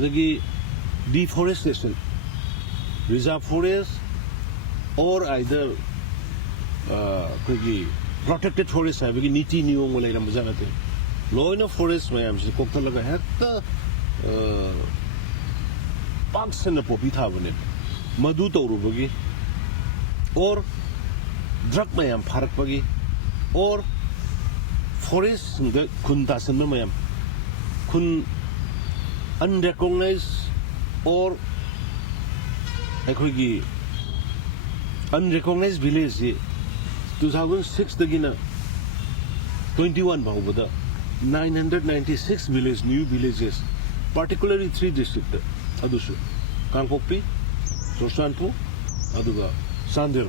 adagi deforestation reserve forest or either kogi protected forest है कि नीति नियम वाले ना मजा आते law in a forest में हमसे कोकता लगा है तो पांच से न पोपी था बने मधु तो रुपगी और ड्रग में हम फर्क बगी और forest में खुंता सन में हम खुन unrecognized और एक कोई unrecognized village 2006 dagina 21 bahubada 996 village new villages particularly 3 districts adusu Kangpokpi Susanpur aduga Sandir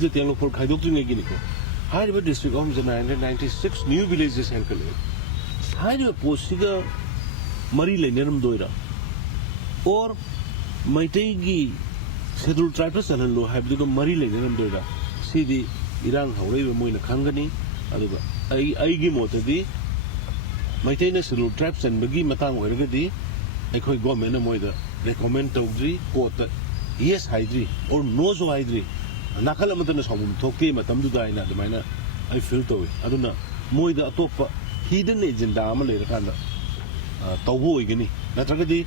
de telo for khaidok tu ngegi niko haiba district om 996 new villages hankale haiba posiga mari leneram doira or maitai gi Schedule Tribe salan lo haiba mari leneram doira sidi irang hawrei moina khangani aduga ai gi motadi maitena Schedule Tribe san bagi matang oirgadi ekhoi government na moida recommend tawdri court yes haidri or no so haidri nakala matana samum thokte matam du daina admaina ai feel to aduna moida atopa hidden agenda ama le rakanda tawbo igini natragadi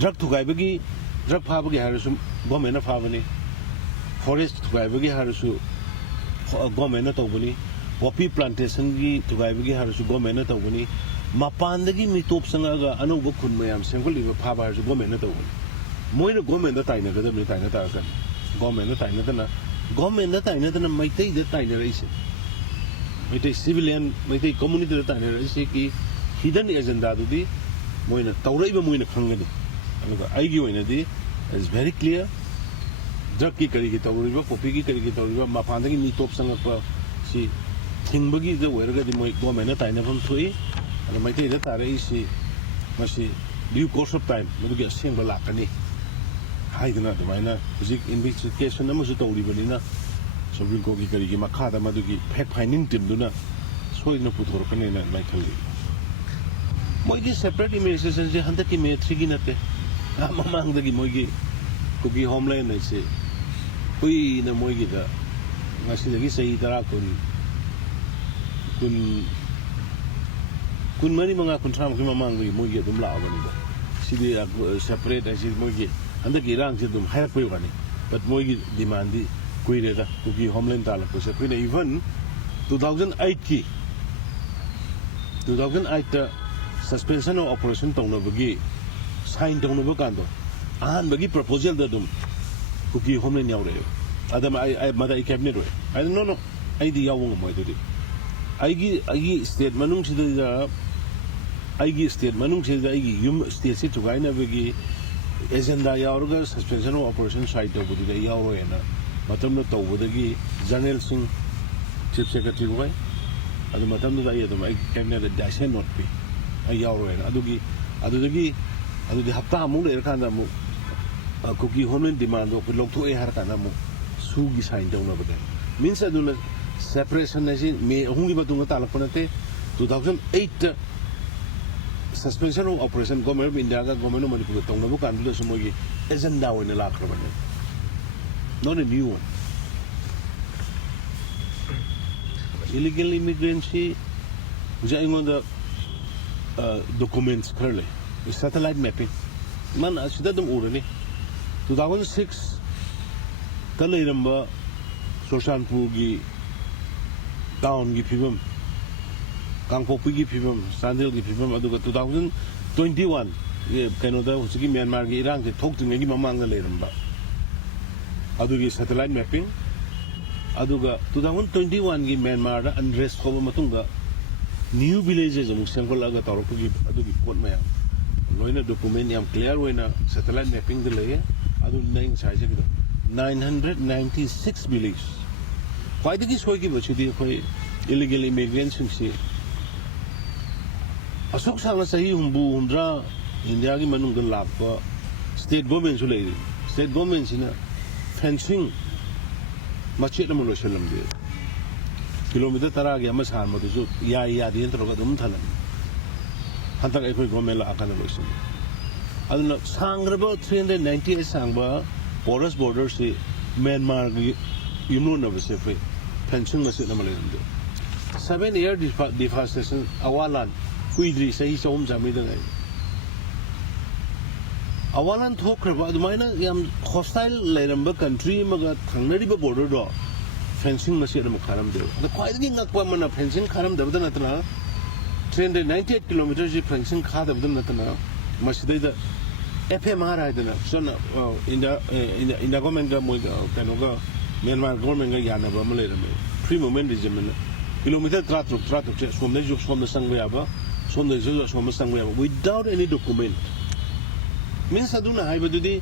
drug thugai bagi drug phabagi harasu government na phabani forest thugai bagi harasu government na tawbani poppy plantation gi thugai bagi harasu government na tawbani mapandagi mitop sangaga anong khun mayam sengoli ba phaba harasu government na tawbani moina government na taina ga mi taina ta kan government na taina na maitai da taina raise maitai civilian maitai community da taina raise ki hidden agenda du di moina tawrai ba moina khangani anuga ai gi oina di is very clear drug ki kari ki tawriba poppy ki kari ki tawriba mapandagi mitop sangakpa si thingba gi the werga di moi government na taina pham thui ꯑꯗ ꯃꯩꯇꯩꯗ ꯇꯥꯔꯛꯏꯁꯤ ꯃꯁꯤ Diu course of time ꯃꯗꯨꯒꯤ ꯑꯁꯦꯡꯕ ꯂꯥꯛꯀꯅꯤ ꯍꯥꯏꯗꯅ ꯑꯗꯨꯃꯥꯏꯅ ꯍꯧꯖꯤꯛ investigation ꯑꯃꯁꯨ ꯇꯧꯔꯤꯕꯅꯤꯅ supreme ꯀꯣꯔꯠꯀꯤ ꯀꯔꯤꯒꯤ ꯃꯈꯥꯗ ꯃꯗꯨꯒꯤ ꯐꯦꯛ ꯐꯥꯏꯟꯗꯤꯡ ꯇꯤꯝꯗꯨꯅ ꯁꯣꯏꯗꯅ ꯄꯨꯊꯣꯔꯛꯀꯅꯤꯅ ꯑꯗꯨꯃꯥꯏꯅ ꯈꯜꯂꯤ ꯃꯣꯏꯒꯤ ꯁꯦꯄꯔꯦꯠ ꯏꯟꯚꯦꯁꯇꯤꯒꯦꯁꯟꯁꯦ ꯍꯟꯗꯛꯀꯤ ꯃꯦ 3ꯒꯤ ꯅꯠꯇꯦ ꯃꯃꯥꯡꯗꯒꯤ ꯃꯣꯏꯒꯤ ꯀꯨꯀꯤ ꯍꯣꯝꯂꯦꯟ ꯍꯥꯏꯁꯦ ꯀꯨꯏꯅ ꯃꯣꯏꯒꯤꯗ ꯉꯁꯤꯗꯒꯤ ꯆꯍꯤ 10-15-30 ꯃꯃꯥꯡꯗꯒꯤ ꯃꯣꯏꯒꯤ ꯑꯗꯨꯝ ꯂꯥꯛꯑꯕꯅꯤꯗ ꯁꯤꯗꯤ ꯁꯦꯄꯔꯦꯠ ꯍꯥꯏꯁꯤ ꯃꯣꯏꯒꯤ ꯍꯟꯗꯛꯀꯤ ꯏꯔꯥꯡꯁꯤ ꯑꯗꯨꯝ ꯍꯥꯏꯔꯛꯄꯩ ꯋꯥꯅꯤ ꯕꯠ ꯃꯣꯏꯒꯤ ꯗꯤꯃꯥꯟꯗꯤ ꯀꯨꯏꯔꯦꯗ ꯀꯨꯀꯤ ꯍꯣꯝꯂꯦꯟ ꯇꯥꯜꯂꯛꯄꯁꯦ ꯑꯩꯈꯣꯏꯅ ꯏꯚꯟ 2008ꯇ ꯁꯁꯄꯦꯟꯁꯟ ꯑꯣꯐ ꯑꯣꯄꯔꯦꯁꯟ ꯇꯧꯅꯕꯒꯤ ꯁꯥꯏꯟ ꯇꯧꯅꯕ ꯀꯥꯟꯗꯣ ꯑꯍꯥꯟꯕꯒꯤ ꯄ꯭ꯔꯄꯣꯖꯦꯜꯗ ꯑꯗꯨꯝ ꯀꯨꯀꯤ ꯍꯣꯝꯂꯦꯟ ꯌꯥꯎꯔꯛꯑꯦꯕ ꯑꯗ ꯃꯗ ꯑꯩ ꯀꯦꯕꯤꯅꯦꯠ ꯑꯣꯏ ꯍꯥꯏꯗꯤ ꯅꯣ ꯑꯩꯗꯤ ꯌꯥꯎꯕ ꯉꯝꯃꯣꯏ ꯑꯗꯨꯗꯤ ꯑꯩꯒꯤ ꯁ꯭ꯇꯦꯠ ꯃꯅꯨꯡꯁꯤꯗ ꯑꯩꯒꯤ ꯌꯨꯝ ꯁ꯭ꯇꯦꯠꯁꯤ ꯊꯨꯒꯥꯏꯅꯕꯒꯤ ꯑꯦꯖꯦꯟꯗꯥ ꯌꯥꯎꯔꯒ ꯁꯁꯄꯦꯟꯁꯟ ꯑꯣꯐ ꯑꯣꯄꯔꯦꯁꯟ ꯁꯥꯏꯟ ꯇꯧꯕꯗꯨꯗꯤ ꯑꯩ ꯌꯥꯎꯔꯣꯏꯅ ꯃꯇꯝꯗ ꯇꯧꯕꯗꯒꯤ ꯖꯔꯅꯦꯜꯁꯤꯡ ꯆꯤꯐ ꯁꯦꯀ꯭ꯔꯦꯇꯔꯤ ꯍꯣꯏ ꯑꯗꯨ ꯃꯇꯝꯗꯨꯗ ꯑꯩ ꯑꯗꯨꯝ ꯑꯩ ꯀꯦꯕꯤꯅꯦꯠꯇ ꯗꯥꯏꯁꯦꯟ ꯅꯣꯠ ꯄꯤ ꯑꯩ ꯌꯥꯎꯔꯣꯏꯅ ꯑꯗꯨꯗꯤ ꯍꯞꯇꯥ ꯑꯃꯨꯛ ꯂꯩꯔꯀꯥꯟꯗ ꯑꯃꯨꯛ ꯀꯨꯀꯤ ꯍꯣꯝꯂꯦꯟ ꯗꯤꯃꯥꯟꯗꯣ ꯑꯩꯈꯣꯏ ꯂꯧꯊꯣꯛꯑꯦ ꯍꯥꯏꯔꯀꯥꯟꯗ ꯑꯃꯨꯛ ꯁꯨꯒꯤ ꯁꯥꯏꯟ ꯇꯧꯅꯕꯅꯦ ꯃꯤꯟꯁ ꯑꯗꯨꯅ ꯁꯦꯄꯔꯦꯁꯟ ꯍꯥꯏꯁꯤ ꯃꯦ 3ꯒꯤ ꯃꯇꯨꯡꯗ ꯇꯥꯜꯂꯛꯄ ꯅꯠꯇꯦ 2008ꯇ suspension of operation government of ꯏꯟꯗꯤꯌꯥꯒ ꯒꯣꯔꯃꯦꯟ ꯑꯣꯐ ꯃꯅꯤꯄꯨꯔꯒ ꯇꯧꯅꯕ ꯀꯥꯟꯗꯨꯗꯁꯨ ꯃꯣꯏꯒꯤ ꯑꯦꯖꯦꯟꯗꯥ ꯑꯣꯏꯅ ꯂꯥꯛꯈ꯭ꯔꯕꯅꯦ not a new one illegal ꯏꯃꯤꯒ꯭ꯔꯦꯟꯁꯤ ꯍꯧꯖꯤꯛ ꯑꯩꯉꯣꯟꯗ ꯗꯣꯀꯨꯃꯦꯟꯠꯁ ꯈꯔ ꯂꯩ ꯁꯦꯇꯦꯂꯥꯏꯠ ꯃꯦꯞꯄꯤꯡ ꯃꯥꯅ ꯑꯁꯤꯗ ꯑꯗꯨꯝ ꯎꯔꯅꯤ 2006ꯇ ꯂꯩꯔꯝꯕ ꯆꯨꯔꯆꯥꯟꯄꯨꯔꯒꯤ ꯇꯥꯎꯟꯒꯤ ꯐꯤꯕꯝ ꯀꯥꯡꯄꯣꯛꯄꯤꯒꯤ ꯐꯤꯕꯝ ꯆꯥꯟꯗꯦꯜꯒꯤ ꯐꯤꯕꯝ ꯑꯗꯨꯒ 2021 ꯀꯩꯅꯣꯗ ꯍꯧꯖꯤꯛꯀꯤ ꯃ꯭ꯌꯥꯟꯃꯥꯔꯒꯤ ꯏꯔꯥꯡꯁꯦ ꯊꯣꯛꯇ꯭ꯔꯤꯉꯩꯒꯤ ꯃꯃꯥꯡꯗ ꯂꯩꯔꯝꯕ ꯑꯗꯨꯒꯤ ꯁꯦꯇꯦꯂꯥꯏꯠ ꯃꯦꯞꯄꯤꯡ ꯑꯗꯨꯒ 2021ꯒꯤ ꯃ꯭ꯌꯥꯟꯃꯥꯔꯗ ꯑꯟꯔꯦꯁ ꯊꯣꯛꯑꯕ ꯃꯇꯨꯡꯗ ꯅ꯭ꯌꯨ ꯚꯤꯂꯦꯖꯦꯁ ꯑꯃꯨꯛ ꯁꯦꯝꯒꯠꯂꯒ ꯇꯧꯔꯛꯄꯒꯤ ꯑꯗꯨꯒꯤ ꯄꯣꯠ ꯃꯌꯥꯝ ꯂꯣꯏꯅ ꯗꯣꯀꯨꯃꯦꯟ ꯌꯥꯝ ꯀ꯭ꯂꯤꯌꯥꯔ ꯑꯣꯏꯅ ꯁꯦꯇꯦꯂꯥꯏꯠ ꯃꯦꯞꯄꯤꯡꯗ ꯂꯩꯌꯦ ꯑꯗꯨꯅ ꯑꯩ ꯉꯁꯥꯏ ꯍꯥꯏꯖꯈꯤꯕꯗꯣ 996 ꯚꯤꯂꯦꯖ ꯈ꯭ꯋꯥꯏꯗꯒꯤ ꯁꯣꯏꯈꯤꯕꯁꯤꯗꯤ ꯑꯩꯈꯣই ꯏꯂꯤꯒꯦꯜ ꯏꯃꯤꯒ꯭ꯔꯦꯟꯁꯤꯡꯁꯤ ꯑꯁꯨꯛ ꯁꯥꯡꯅ ꯆꯍꯤ 60 ꯏꯟꯗꯤꯌꯥꯒꯤ ꯃꯅꯨꯡꯗ ꯂꯥꯛꯄ ꯁ꯭ꯇꯦꯠ ꯒꯣꯔꯃꯦꯟꯁꯨ ꯂꯩꯔꯤ ꯁ꯭ꯇꯦꯠ ꯒꯣꯔꯃꯦꯟꯁꯤꯅ ꯐꯦꯟꯁꯤꯡ ꯃꯆꯦꯠ ꯑꯃ ꯂꯣꯏꯁꯤꯜꯂꯝꯗꯦ ꯀꯤꯂꯣꯃꯤꯇꯔ 10ꯒꯤ ꯑꯃ ꯁꯥꯟꯕꯗꯨꯁꯨ ꯌꯥꯗꯦꯅ ꯇꯧꯔꯒ ꯑꯗꯨꯝ ꯊꯜꯂꯝꯃꯤ ꯍꯟꯗꯛ ꯑꯩꯈꯣꯏ ꯒꯣꯔꯃꯦꯟ ꯂꯥꯛꯑꯀꯥꯟꯗ ꯂꯣꯏꯁꯤꯜꯂꯤ ꯑꯗꯨꯅ ꯁꯥꯡꯈ꯭ꯔꯕ 398 ꯁꯥꯡꯕ ꯄꯣꯔꯁ ꯕꯣꯔꯗꯔꯁꯤ ꯃ꯭ꯌꯥꯟꯃꯥꯔꯒꯤ ꯌꯨꯝꯂꯣꯟꯅꯕꯁꯦ ꯑꯩꯈꯣꯏ ꯐꯦꯟꯁꯤꯡ ꯃꯆꯦꯠ ꯑꯃ ꯂꯩꯔꯝꯗꯦ 7 year deforestation ꯑꯋꯥꯂꯥꯟ ꯀꯨꯏꯗ꯭ꯔꯤ ꯆꯍꯤ 300-400ꯗ ꯉꯥꯏ ꯑꯋꯥꯂꯥꯟ ꯊꯣꯛꯈ꯭ꯔꯕ ꯑꯗꯨꯃꯥꯏꯅ ꯌꯥꯝ ꯍꯣꯁꯇꯥꯏꯜ ꯂꯩꯔꯝꯕ ꯀꯟꯇ꯭ꯔꯤ ꯑꯃꯒ ꯊꯪꯅꯔꯤꯕ ꯕꯣꯔꯗꯔꯗꯣ ꯐꯦꯟꯁꯤꯡ ꯃꯆꯦꯠ ꯑꯃ ꯈꯥꯔꯝꯗꯦꯕ ꯑꯗ ꯈ꯭ꯋꯥꯏꯗꯒꯤ ꯉꯛꯄ ꯑꯃꯅ ꯐꯦꯟꯁꯤꯡ ꯈꯥꯔꯝꯗꯕꯗ ꯅꯠꯇꯅ 398 ꯀꯤꯂꯣꯃꯤꯇꯔꯁꯤ ꯐꯦꯟꯁꯤꯡ ꯈꯥꯗꯕꯗ ꯅꯠꯇꯅ ꯃꯁꯤꯗꯩꯗ FMR ꯍꯥꯏꯗꯅ ꯁꯣꯟꯅ ꯏꯟꯗꯤꯌꯥ ꯒꯣꯔꯃꯦꯟꯒ ꯃꯣꯏꯒ ꯀꯩꯅꯣꯒ ꯃ꯭ꯌꯥꯟꯃꯥꯔ ꯒꯣꯔꯃꯦꯟꯒ ꯌꯥꯅꯕ ꯑꯃ ꯂꯩꯔꯝꯃꯦ ꯐ꯭ꯔꯤ ꯃꯨꯚꯃꯦꯟ ꯔꯤꯖꯤꯝꯅ ꯀꯤꯂꯣꯃꯤꯇꯔ 13-13ꯁꯦ ꯑꯁꯣꯝꯗꯩꯁꯨ ꯑꯁꯣꯝꯗ ꯆꯪꯕ ꯌꯥꯕ ꯁꯣꯝꯗꯩꯁꯨ ꯑꯁꯣꯝꯗ ꯆꯪꯕ ꯌꯥꯕ ꯋꯤꯗꯥꯎꯠ ꯑꯦꯅꯤ ꯗꯣꯀꯨꯃꯦꯟ ꯃꯤꯟꯁ ꯑꯗꯨꯅ ꯍꯥꯏꯕꯗꯨꯗꯤ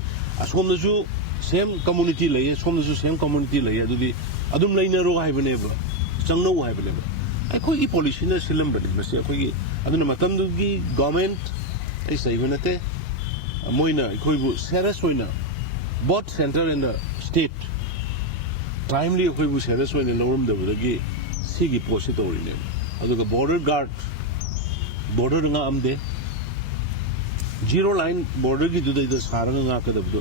ꯑꯁꯣꯝꯗꯁꯨ ꯁꯦꯝ ꯀꯝꯃꯨꯅꯤꯇꯤ ꯂꯩꯌꯦ ꯁꯣꯝꯗꯁꯨ ꯁꯦꯝ ꯀꯝꯃꯨꯅꯤꯇꯤ ꯂꯩꯌꯦ ꯑꯗꯨꯗꯤ ꯑꯗꯨꯝ ꯂꯩꯅꯔꯣ ꯍꯥꯏꯕꯅꯦꯕ ꯆꯪꯅꯧ ꯍꯥꯏꯕꯅꯦꯕ ꯑꯩꯈꯣꯏꯒꯤ ꯄꯣꯂꯤꯁꯤꯅ ꯁꯤꯜꯂꯝꯕꯅꯤ ꯃꯁꯤ ꯑꯩꯈꯣꯏꯒꯤ ꯑꯗꯨꯅ ꯃꯇꯝꯗꯨꯒꯤ ꯒꯣꯔꯃꯦꯟ ꯑꯩ ꯆꯩꯕ ꯅꯠꯇꯦ ꯃꯣꯏꯅ ꯑꯩꯈꯣꯏꯕꯨ ꯁꯦꯔꯤꯌꯁ ꯑꯣꯏꯅ both centre and the state timely ꯑꯩꯈꯣꯏꯕꯨ ꯁꯦꯔꯤꯌꯁ ꯑꯣꯏꯅ ꯂꯧꯔꯝꯗꯕꯗꯒꯤ ꯁꯤꯒꯤ ꯄꯣꯠꯁꯤ ꯇꯧꯔꯤꯅꯦꯕ ꯑꯗꯨꯒ ꯕꯣꯔꯗꯔ ꯒꯥꯔꯗ ꯕꯣꯔꯗꯔ ꯉꯥꯛꯑꯝꯗꯦ ꯖꯤꯔꯣ ꯂꯥꯏꯟ ꯕꯣꯔꯗꯔꯒꯤꯗꯨꯗꯩꯗ ꯁꯥꯔꯒ ꯉꯥꯛꯀꯗꯕꯗꯣ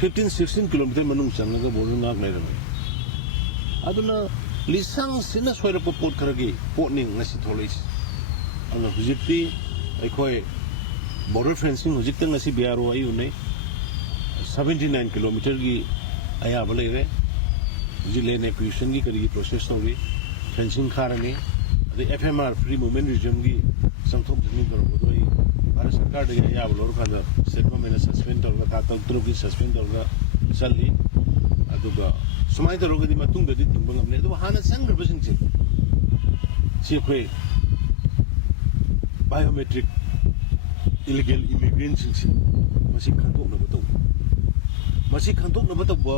15-16 ꯀꯤꯂꯣꯃꯤꯇꯔ ꯃꯅꯨꯡ ꯆꯪꯉꯒ ꯕꯣꯔꯗꯔ ꯉꯥꯛ ꯂꯩꯔꯝꯃꯦ ꯑꯗꯨꯅ ꯂꯤꯁꯪꯁꯤꯅ ꯁꯣꯏꯔꯛꯄ ꯄꯣꯠ ꯈꯔꯒꯤ ꯄꯣꯠꯅꯤ ꯉꯁꯤ ꯊꯣꯛꯂꯛꯏꯁꯤ ꯑꯗꯨꯅ ꯍꯧꯖꯤꯛꯇꯤ ꯑꯩꯈꯣꯏ ꯕꯣꯔꯗꯔ ꯐꯦꯟꯁꯤꯡ ꯍꯧꯖꯤꯛꯇ ꯉꯁꯤ BRO ꯑꯩ ꯎꯅꯩ 79 ꯀꯤꯂꯣꯃꯤꯇꯔꯒꯤ ꯑꯌꯥꯕ ꯂꯩꯔꯦ ꯍꯧꯖꯤꯛ ꯂꯦꯟ ꯑꯦꯀ꯭ꯋꯤꯖꯤꯁꯟꯒꯤ ꯀꯔꯤꯒꯤ ꯄ꯭ꯔꯣꯁꯦꯁ ꯇꯧꯔꯤ ꯐꯦꯟꯁꯤꯡ ꯈꯥꯔꯅꯤ ꯑꯗꯩ FMR ꯐ꯭ꯔꯤ ꯃꯨꯚꯃꯦꯟ ꯔꯤꯖꯟꯒꯤ ꯆꯪꯊꯣꯛ ꯆꯪꯁꯤꯟ ꯇꯧꯔꯛꯄꯗꯣ ꯑꯩ ꯚꯥꯔꯠ ꯁꯔꯀꯥꯔꯗꯒꯤ ꯑꯌꯥꯕ ꯂꯧꯔꯀꯥꯟꯗ ꯁ꯭ꯇꯦꯠ ꯒꯣꯔꯃꯦꯟꯅ ꯁꯁꯄꯦꯟ ꯇꯧꯔꯒ ꯊꯥ 6-7ꯒꯤ ꯁꯁꯄꯦꯟ ꯇꯧꯔꯒ ꯆꯠꯂꯤ ꯑꯗꯨꯒ ꯁꯨꯃꯥꯏꯅ ꯇꯧꯔꯒꯗꯤ ꯃꯇꯨꯡꯗꯗꯤ ꯊꯤꯡꯕ ꯉꯝꯂꯦ ꯑꯗꯨꯕꯨ ꯍꯥꯟꯅ ꯆꯪꯈ꯭ꯔꯕꯁꯤꯡꯁꯦ ꯁꯤ ꯑꯩꯈꯣই ꯕꯥꯏꯑꯣꯃꯦꯇ꯭ꯔꯤꯛ ꯏꯂꯤꯒꯦꯜ ꯏꯃꯤꯒ꯭ꯔꯦꯟꯁꯤꯡꯁꯤ ꯃꯁꯤ ꯈꯪꯗꯣꯛꯅꯕ ꯇꯧꯕ ꯃꯁꯤ ꯈꯪꯗꯣꯛꯅꯕ ꯇꯧꯕ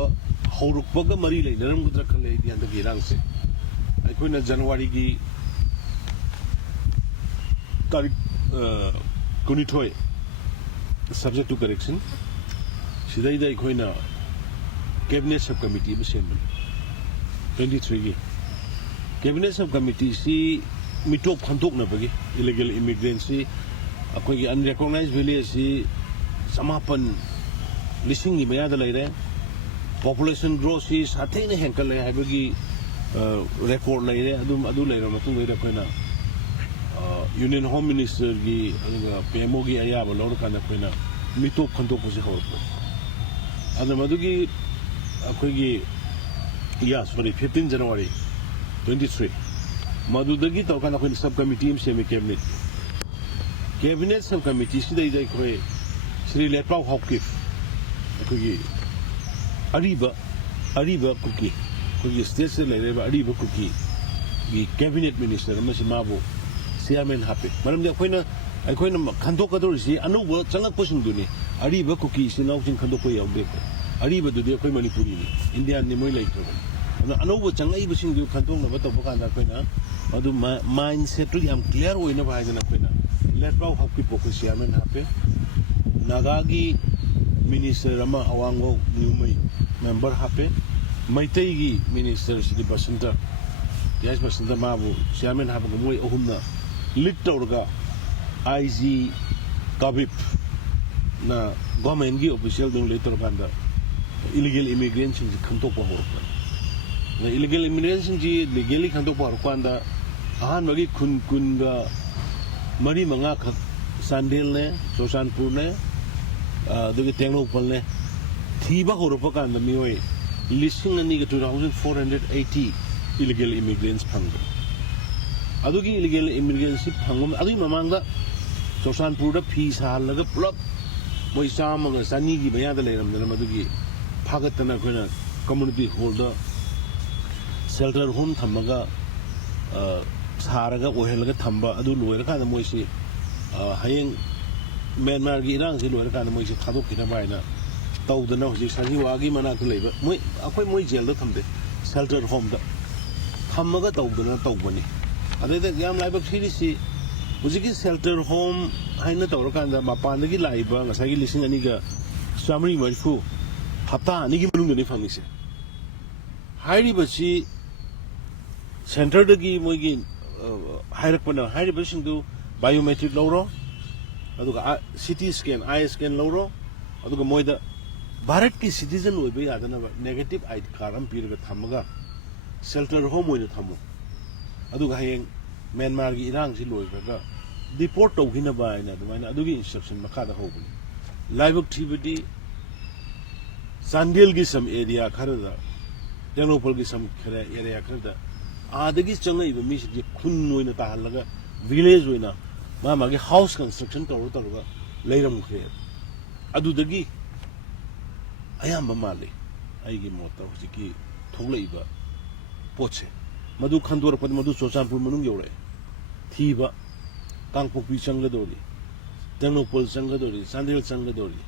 ꯍꯧꯔꯛꯄꯒ ꯃꯔꯤ ꯂꯩꯅꯔꯝꯒꯗ꯭ꯔꯥ ꯈꯜꯂꯦ ꯑꯩꯗꯤ ꯍꯟꯗꯛꯀꯤ ꯏꯔꯥꯡꯁꯦ ꯑꯩꯈꯣꯏꯅ ꯖꯅꯋꯥꯔꯤꯒꯤ ꯇꯥꯔꯤꯛ kunithoi subject to correction sidaida ikhoina cabinet subcommittee assembly 23 gi cabinet subcommittee si mitop khantok na bagi illegal immigrancy akoi gi unrecognized village si samapan lising gi maya da leire population growth si sathe ne henkal le habagi record leire adu leire matung leire koina union home minister gi PMO gi aya ba lor kana koina mitop khantok ko si hawt adu madugi akoi gi sorry 15 January 23 madudagi tawkana koina subcommittee semi cabinet subcommittee sidai dai koi Sri Lepau Hawkif kogi ariba kuki kogi state se leire ariba kuki gi cabinet minister amasi mabu chairman happy maram de koina khandok kador si anuba changak posung duni ariba kuki si naujin khandok ko yaw de ariba du de koi manipuri ni india ni moi lai ko anuba changai bising du khandok na bato bakanda koina adu mindset ri am clear hoina ba jana koina Lepau Hawkif ko chairman happy Nagagi Minister Rama Awango Numai member hape Maitegi Minister Sidi Basanta Yes Basanta Mabu Chairman hape Gamoi Ohumna Litorga IG Kabip na government gi official dong later kanda illegal immigrants ji khanto pa ho na illegal immigrants ji legally khanto pa ho kanda ahan bagi kun ga mari manga Sandil ne Sosanpur ne the Tenglopal Tiba Horopakan, the Mioi, listing a nigger 2,480 illegal immigrants Pango. Adugi illegal immigrants Pangum, Adi Mamanga, Sosanpur, Peace Halaga Plop, Moisam, Sanigi, Bayadalam, the Madugi, Pagatana, community holder, shelter home Tamaga, Saraga, Ohelaga Tamba, Adu Luerka, the Moisi, Haying. Myanmar gi irang si loira kana moi si khadok kina baina tawdana hoji sangi wagi manak leiba moi akoi moi jail da thamde shelter home da thamaga tawdana tawbani adeda yam laiba phiri si hoji ki shelter home haina tawra kanda mapan gi laiba ngasai gi lising ani ga samri marfu hapta ani gi manung ni famisi hairi basi center da gi moi gi hairak pana hairi basing du biometric lawro aduga CT scan eye scan lawro aduga moida Bharat ki citizen oibe yadana negative ID card am pirga thamaga shelter home oina thamu aduga hayeng Myanmar gi irang si loibaga deport tawhina baina dumaina adugi instruction makha da hobuni laibuk thibadi Sandil gi some area kharada Tenglopal gi some area kharada adagi changai ba mi si khun oina tahalaga village oina Magi house construction to Layram here. Adudagi I am a Mali. I give motor, Ziki, Tolaiba, Poche, Madu Kandor Madu Sosanpur Manungore, Tiba, Tangpopi Sangadori, Tenopol Sangadori, Sandil Sangadori,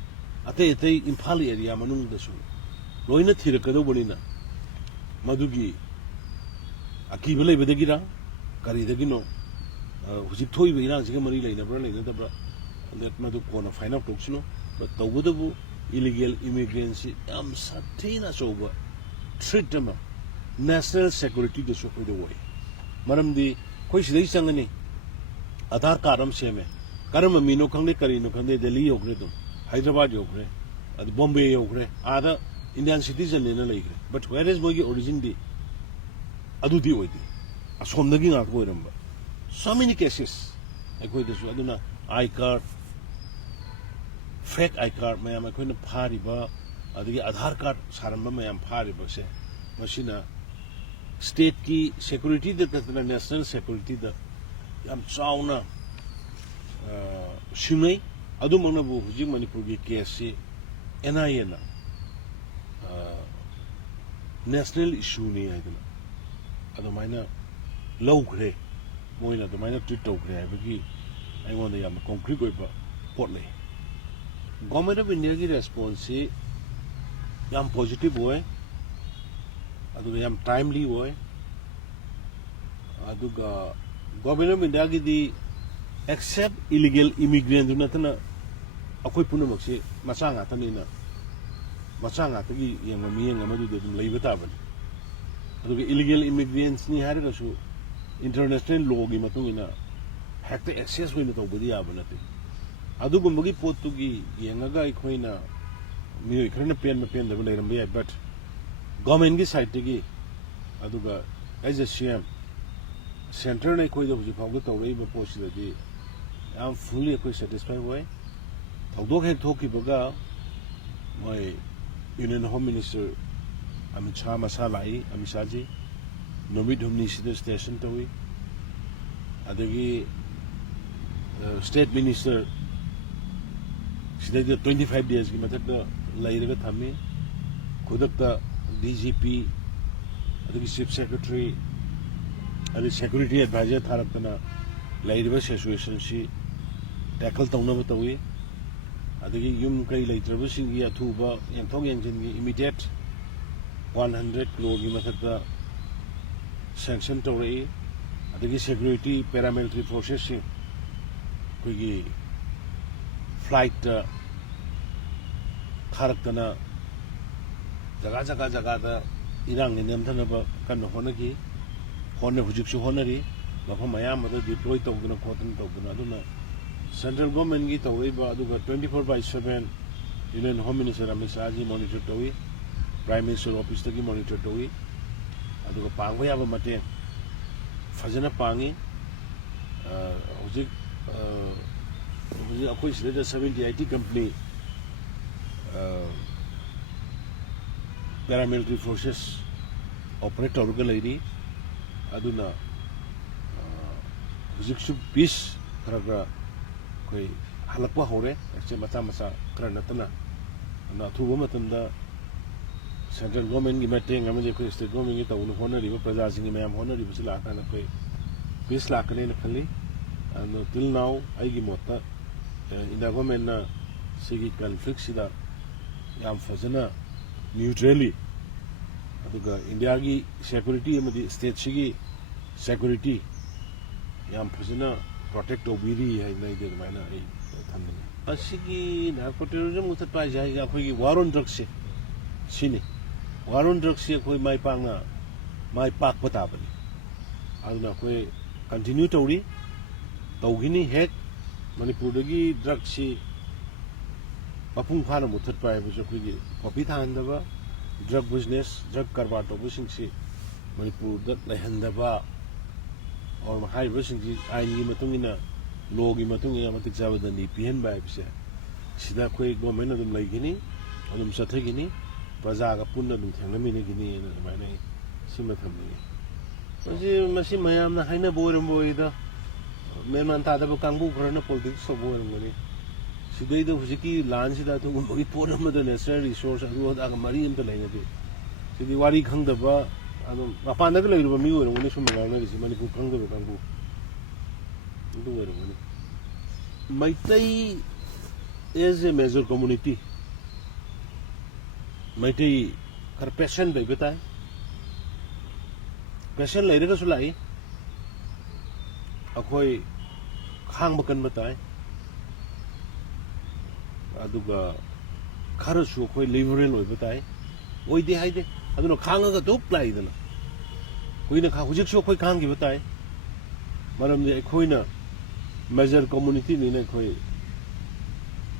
Ate in Pali area Manung the Sun. Loina Tirakadobolina, Madugi, Akibale Bedegira, Karidagino. Hujik toy be irang siga mari leina bra leina dabra let madu kona find out toksino but tawudabu illegal immigrants am satina soba treat them national security the so the way maram di koi sidai sangani Aadhaar card am seme karam mino khangde karino khangde Delhi yogre dum Hyderabad yogre ad Bombay yogre ada Indian citizen ne leigre but where is mogi origin di adu di oidi asomdagi ngak boiramba so many cases I go this aduna I card fake I card mayam I koina phariba adigi Aadhaar card saramba mayam phariba se machina state ki security the national security the yam chauna shimai adu mangna bu hujik Manipur gi case NIA na national issue ni aiduna adu maina lawgre moina the minor treat of gravity. I want the concrete paper portly. Government of India response yam positive way, adu yam timely way, aduga government of India the except illegal immigrant natana akhoi punamak se macha nga tanina macha nga tagi yang miyang amadu de dum leiba taban aduga illegal immigrants ni harga su international law gi matungina hekta access hoina tawbudi yabanate adugumagi pottugi yengaga ikhoina miyoi kharna pen da leiram be but government gi side tagi aduga as a CM center na koi da huji phawga tawrei ba posidadi am fully koi satisfied way thawdok hek thoki baga my Union Home Minister Amit Shah Masalai Amisaji Nomid Humni Sida Station Tawi Adagi State Minister Sida 25 days ki matak da lairaga thami Kudak da DGP Adagi Chief Secretary Adagi Security Advisor Tharakana lairaga situation si tackle tawnaba tawi adagi yum kai leitrabasing gi athuba yangthong yangjin gi immediate 100 crore gi mathakta sanction tawrei adagi security paramilitary forces si koigi flight tharaktana jaga da irang ni nemthanaba kan honagi honne hujiksu honari mafam mayam da deploy tawduna khotun tawduna aduna Central government gi tawai ba aduga 24/7 Union Home Minister Amit Shah ji monitor tawi Prime Minister office tagi monitor tawi aduga pangba yaba mate fajana pangi hujik akoi sida 70 IT company paramilitary forces operator ga lairi aduna hujik su peace kharaga koi halakwa hore se macha kra natana na thuba matamda central government gi mateng amaje koi state government gi tawun honari ba praja singi mayam honari ba sila kana koi peace lakane na khali and till now ai gi mota in the government na sigi conflict sida yam fazana neutrally aduga india gi security amadi state sigi security yam fazana protect obiri hai nai de mana ai thanne asigi narco terrorism utat pai jai ga khoi war on drugs se sini war on drugs se khoi mai panga mai pak pata bani aduna khoi continue tawri tawgini hek manipur dagi drugs si mapung phana mutat pai bu khoi gi copy than da ba drug business drug karbar to bu sing si manipur da lai handa ba और high busing जी आइन की मतुंगिना law की मतुंगिना मतिक जाबदनी PN bye बिसे सिदा कोई government अदुम लाइगिनी अदुम सथगिनी प्रजा का पुन्न अदुम थंगमिने गिनी माने सिम थमनी जे मसि मयामना हाइना बोरम बोइदा मेमान तादब कांगबु खरना पॉलिटिक्स सब बोरम गनी सिदै द हुजिकी लान सिदा तो गुमबि पोरम द नेचुरल रिसोर्स अदु दा मरि एम त लाइनदि सिदि वारी खंगदबा adum apana ga leiru mi oru ni sum ngana gi mani ku khang da kangu ndu oru ni maitai is a major community maitai kar passion bai beta passion leiru ga sulai akoi khang bakan batai aduga kharasu akoi liberal oi batai oi de haide aduna khanga duk laidana koina kha hujik so khoi khang gi batai maram de khoina major community ni na khoi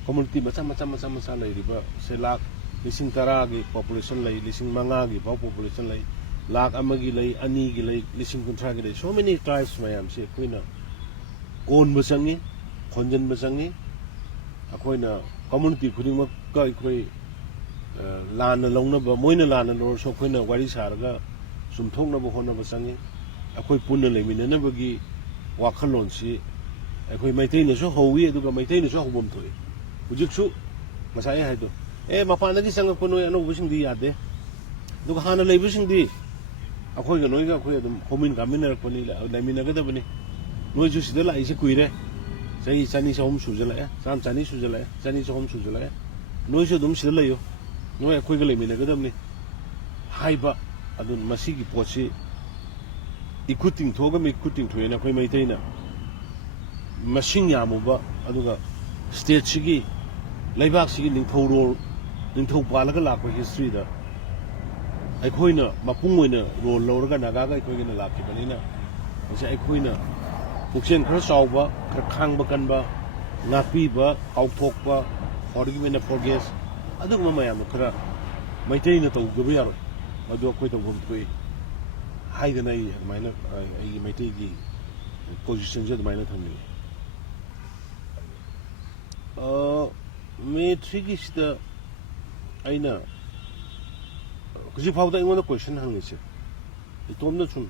community macha lai riba se lakh lising tara gi population lai lising manga gi population lai lakh amagi lai ani gi lai lising kunthra gi lai so many tribes mayam se khoina kon basangi khonjan basangi akhoina community khuding mak ka khoi lana longna ba moina lana lor so khoina wari sarga sumthokna ba hona ba sangi akhoi punna lemina na bagi wakhalon si akhoi maitai na so howi aduga maitai na so hobom thoi hujik su masai hai do mapana gi sanga kono ano busing di yade duga hana lei busing di akhoi ga noi ga akhoi adum homin gamin na koni lemina ga da bani noi ju sidala ise kuire sai chani so hom sujala sam chani sujala chani so hom sujala noi so dum sidala yo noi akhoi ga lemina ga dam ni haiba adun masigi pochi ikuting thoga mi ikuting thoena khoi maitai na machine yamuba aduga state sigi laibak sigi ningthau palaga lakpa history da aikhoina mapung oina role lorga naga ga aikhoina lakki banina masa aikhoina puksen khara chawba khara khangba kanba ngapi ba kauthokba forgive and forget adugma mayam khara maitai na tawgaba yaro madu akhoi tawbam thoi haidana ai maina ai maitai gi position je maina thamni me trigista aina kuji phawda ingona question hangni che itomna chun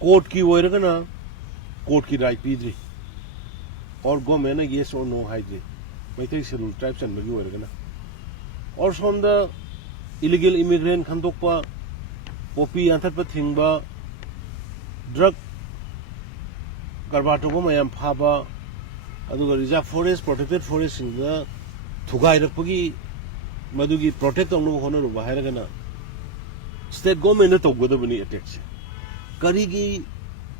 court ki oiraga na court ki right pidri और government na yes or no haidri maitai scheduled tribes and bagi oiraga na or from the illegal immigrant khandokpa popi anthatpa thingba drug karbato ko mayam phaba aduga reserve forest protected forest singa thugai rakpagi madugi protect tongno hono ru bahiraga na state government na tawgodabani attack se karigi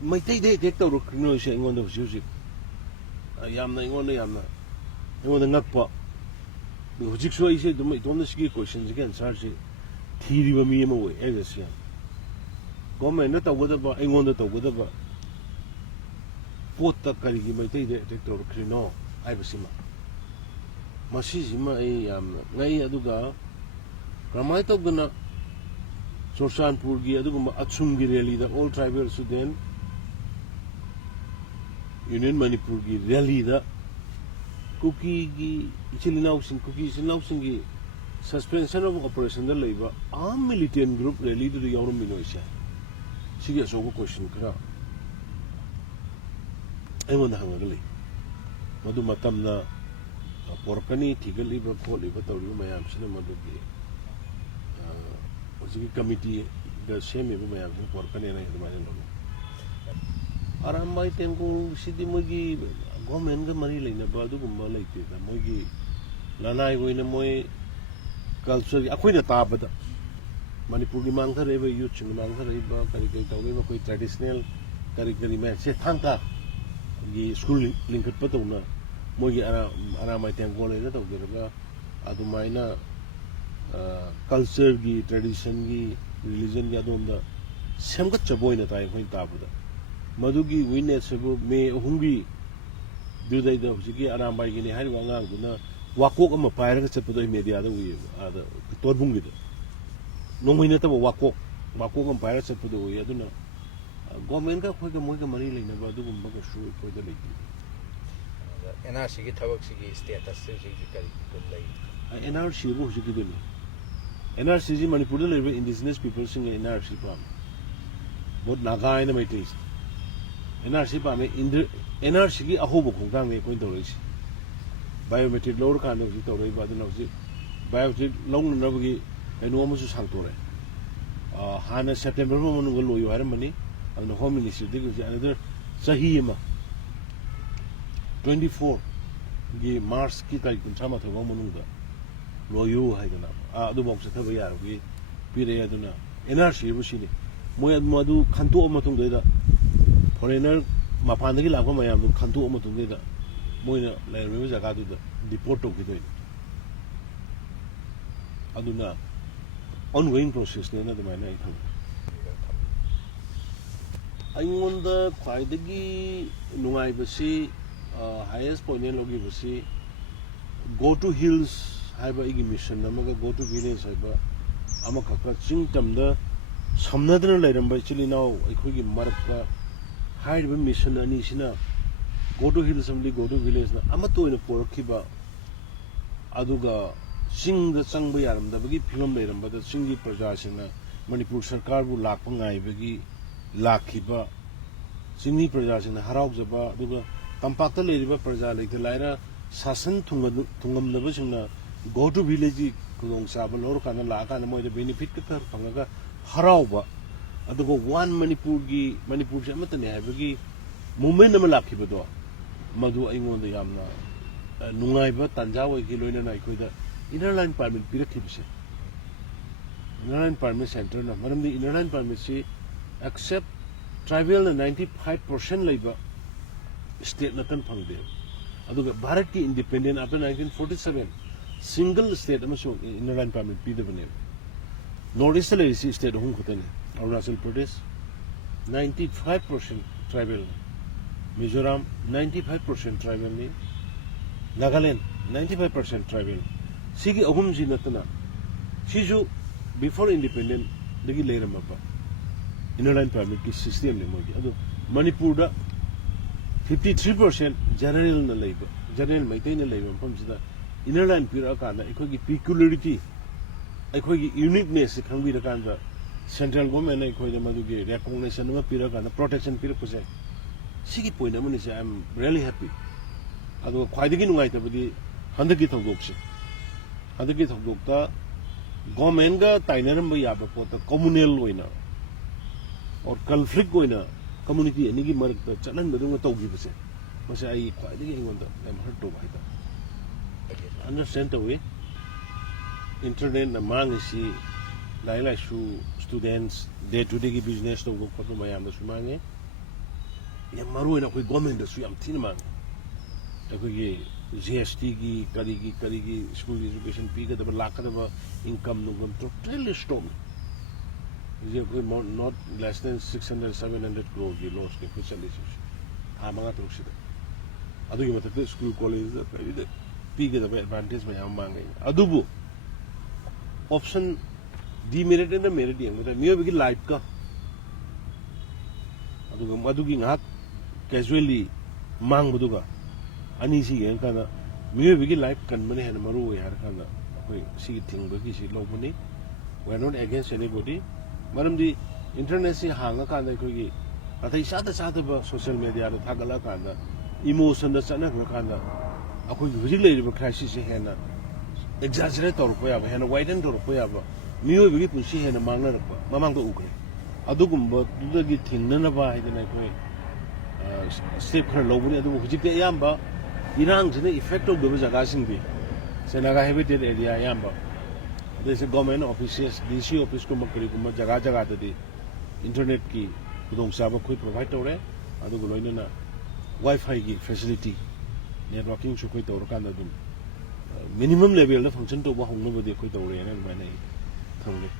maitai de attack tawro krino se ingonda husi yamna ingonda ngakpa hujik so ise dum itomna sigi questions again sarji thiri ba mi ma we exasian government na tawgodaba ingonda tawgodaba pot karigi maitai de attack tawro krino ai basima masijima ai yamna ngai aduga kramai tawgana Chorsanpur gi aduga achum gi rally da all tribal student Union Manipur gi rally da kuki gi ichilinau sing gi suspension of operation da leiba militant group rally du yawrum minoisa sige so question kra ai mon hangali madu matamna porkani tigali ba kholi ba tawri mayam sina madu gi उसकी committee the same है मैं आपसे for करने नहीं तुम्हारे लोग आराम भाई टेंको सीधी मुझे गवर्नमेंट का मरी लेना बादू गुम्बा लेते थे मुझे लानाई कोई ना मुझे कल्चर अकोई ना ताप बता मणिपुर की मांग था रे भाई यूथ चिंग मांग था रे बा करी करी ताऊ में कोई ट्रेडिशनल करी मैं से थांता ये स्कूल लिंक पता हूँ ना मुझे आराम भाई टेंको लेना ताऊ के रहा आदुमाई ना culture gi tradition gi religion gi adom semgat chaboy na tai khoin tabuda madugi witness bu me hungi dudai da hujigi aram bai gi ne hari wangang duna wakok ama paira ga chepudo media da wi ada torbungi da nongmina ta wakok am paira chepudo wi aduna government ka khoi ga moi ga mari leina ba dugum ba ga shu khoi da lei NRC gi thabak si gi status se ji kari dum lai NRC bu hujigi duni NRC ji Manipur da lebe indigenous people sing NRC pam bod naga ina mai tis NRC pam NRC gi ahobo khongdang ne koin tawrei si biometric lor kan no ji tawrei ba da no ji biometric long na gi eno mo su sang tore hana September mo no lo yo har mani and home ministry de gi another sahi ma 24 gi March ki tarik kun chama thawa mo nu da loyu haidana adu box ta baya wi pire aduna NRC bu sini moy madu khantu amatung da foreigner mapan gi lakwa mayam du khantu amatung da moina lairwe jaga du da deport to gi doi aduna ongoing process ne na da mai nai thang aingon da khwaidagi nungai basi highest point logi basi go to hills haiba igi mission namaga go to village haiba ama khakka ching tamda samnadna lairamba chili now aikhogi marakka haiba mission ani sina go to hills amli go to village na ama to ina porkhiba aduga ching da changba yaramda bagi philom lairamba da chingi praja sina manipur sarkar bu lakpa ngai bagi lakhiba chingi praja sina haraujaba aduga tampakta leiriba praja leitha laira sasan thungam naba singna go to village kulong sabal or kana la kana mo benefit ka pangaga harauba adugo one manipur se amatane habagi movement na malakhi bado madu aingon da yamna nungai ba tanja wai ki loina nai koida inner line permit pirakhi inner line permit center na maram di inner line permit si accept tribal 95% लेबा state नतन फंगदे अदुगा भारत की independent after 1947 single state अमसो inner line permit पीदबने north east लेसी state हम खतने अरुणाचल प्रदेश 95% ट्राइबल मिजोरम 95% ट्राइबल ने नागालैंड 95% ट्राइबल सिगी अहुम जी नतना सिजु बिफोर इंडिपेंडेंट दगी लेरमबा इनर लाइन परमिट की सिस्टम ने मोगी अदो मणिपुर दा 53% जनरल न लेबा जनरल मैतै न लेबा मफमसिदा इनर लाइन पिरा काना अखोगी पिकुलरिटी अखोगी यूनिकनेस खंगबिरा काना सेंट्रल गवर्नमेंट ने अखोई मदुगी रिकॉग्निशन म पिरा काना प्रोटेक्शन पिरा पुसे सिगी पॉइंट अमनि से आई एम रियली हैप्पी अदो ख्वाइदगी नुगाइतबदी हंदकी थौदोकसे हंदकी थौदोकता गवर्नमेंट का ताइनरम याबा पोता कम्युनल होइना और कन्फ्लिक्ट होइना कम्युनिटी अनिगी मरकता चलन बदुंगा तौगिबसे मसे आई ख्वाइदगी इंगोंदा एम हर्ट तो भाइता अंडरस्टैंड तवे इंटरनेट न मांगसी लाइलाइसु स्टूडेंट्स डे टू डे की बिजनेस तो वो खतो मयाम सुमांगे या मरुइना कोई गवर्नमेंट दसु याम थिन मांग अखोगी GST की करी स्कूल एजुकेशन पी का लाखदब इनकम नुकम टोटली स्टॉप ये कोई नॉट लेस देन 600-700 करोड़ की लॉस के कुछ चली था मंगा तो सिद अदुगी मतलब स्कूल कॉलेज पी के एडवांटेज में याम मांगे अदुबु ऑप्शन डिमेरिट एंड मेरिट मतलब मियो बिगी लाइफ का अदुगी ngak casually mang buduga ani si yang kana miyo bigi life kan mane han maru yar kana koi si thing bagi si lobuni we are not against anybody maram di internet si hanga kana koi gi athai sa ba social media ro thagala kana emotion da chana kana akoi hujik lei ba crisis se hena exaggerate tor ko ya ba hena widen tor ko ya ba miyo bigi punsi hena mangna rakpa mamang to ukre adugumba dudagi thinna ba haidina koi step खर लोबनी अदु हुजिक याम्बा इरांग जने effect of दबे जगह सिंबी सेनागा habitat area याम्बा जैसे government offices DC office को मकरी को जगह जगह दे इंटरनेट की खुदोंसाबा कोई प्रोवाइड तौरे अदु लोइना वाईफाई की फैसिलिटी नेटवर्किंग सु कोई तौर कान दम मिनिमम लेवल द फंक्शन तो बा होंनो बदे कोई तौरे ने माने थंगे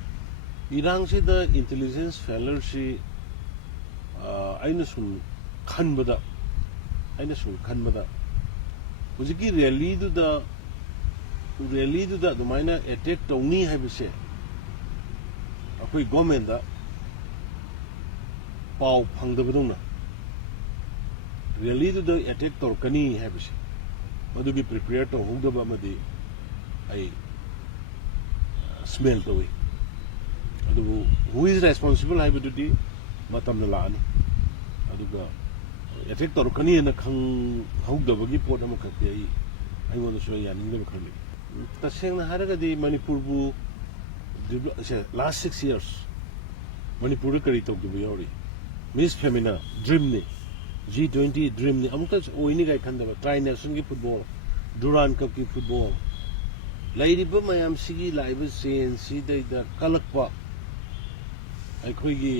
इरांग से द इंटेलिजेंस फेलर से आइना सुन खनबदा हुजिकी रैली दुदा दुमाइना अटैक तौनी हैबसे अखोई गवर्नमेंट दा पाव फंगदबदुना रैली दुदा अटैक तौरकनी हैबसे मदुगी प्रिपेयर तो होगदबा मदि आई स्मेल तोई अदुबु हु इज रेस्पोंसिबल हैबदुदी मतम लानी अदुगा एफेक्ट तौरकनी न खंग हौदबगी पोट अम खते आई वांट टू शो यानिंग खरले तसेंग हारगदी मणिपुर बु लास्ट 6 years मणिपुर करी तौदबु यावरी मिस फेमिना ड्रीम ने G20 ड्रीम ने अमुक ओइनी गाय खंदबा ट्राई नेशन की फुटबॉल डुरान कप की फुटबॉल लाइरिबा मयाम सिगी लाइव चेन सी दैदा कलकपा अखोइगी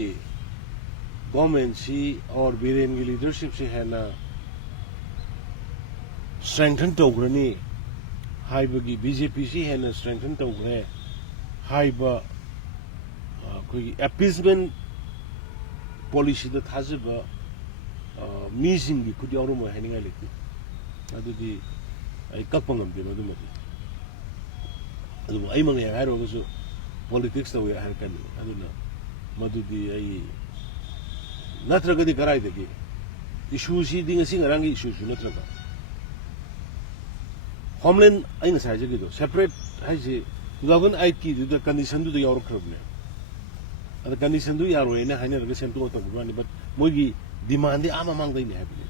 गवर्नमेंट सी और बीरेन की लीडरशिप से है ना स्ट्रेंथन तौग्रनी हाइबगी बीजेपी सी है ना स्ट्रेंथन तौग्रे हाइबा कोई अपीसमेंट पॉलिसी द थाजबा मीजिंग की खुद यारो mo हैनिंग लेती अदुदी आई कपंगम दे मदुमति अदु आई मंग या हारो गसु पॉलिटिक्स तो या हरकन अदुना मदुदी आई नत्रगदी कराइदगी इशू सी दिंग सिंग रंगी इशू नत्रगा होमलैंड आइन साइजे गिदो सेपरेट हाइजे 2008 की द कंडीशन दु यारो खरबने अद कंडीशन दु यारो इने हाइने रगे सेंटु तो गुबानी बट मोगी डिमांड दे आमा मांग दैने हैबने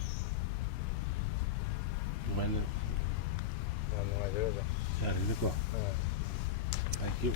माने माने जगह यार इने को थैंक यू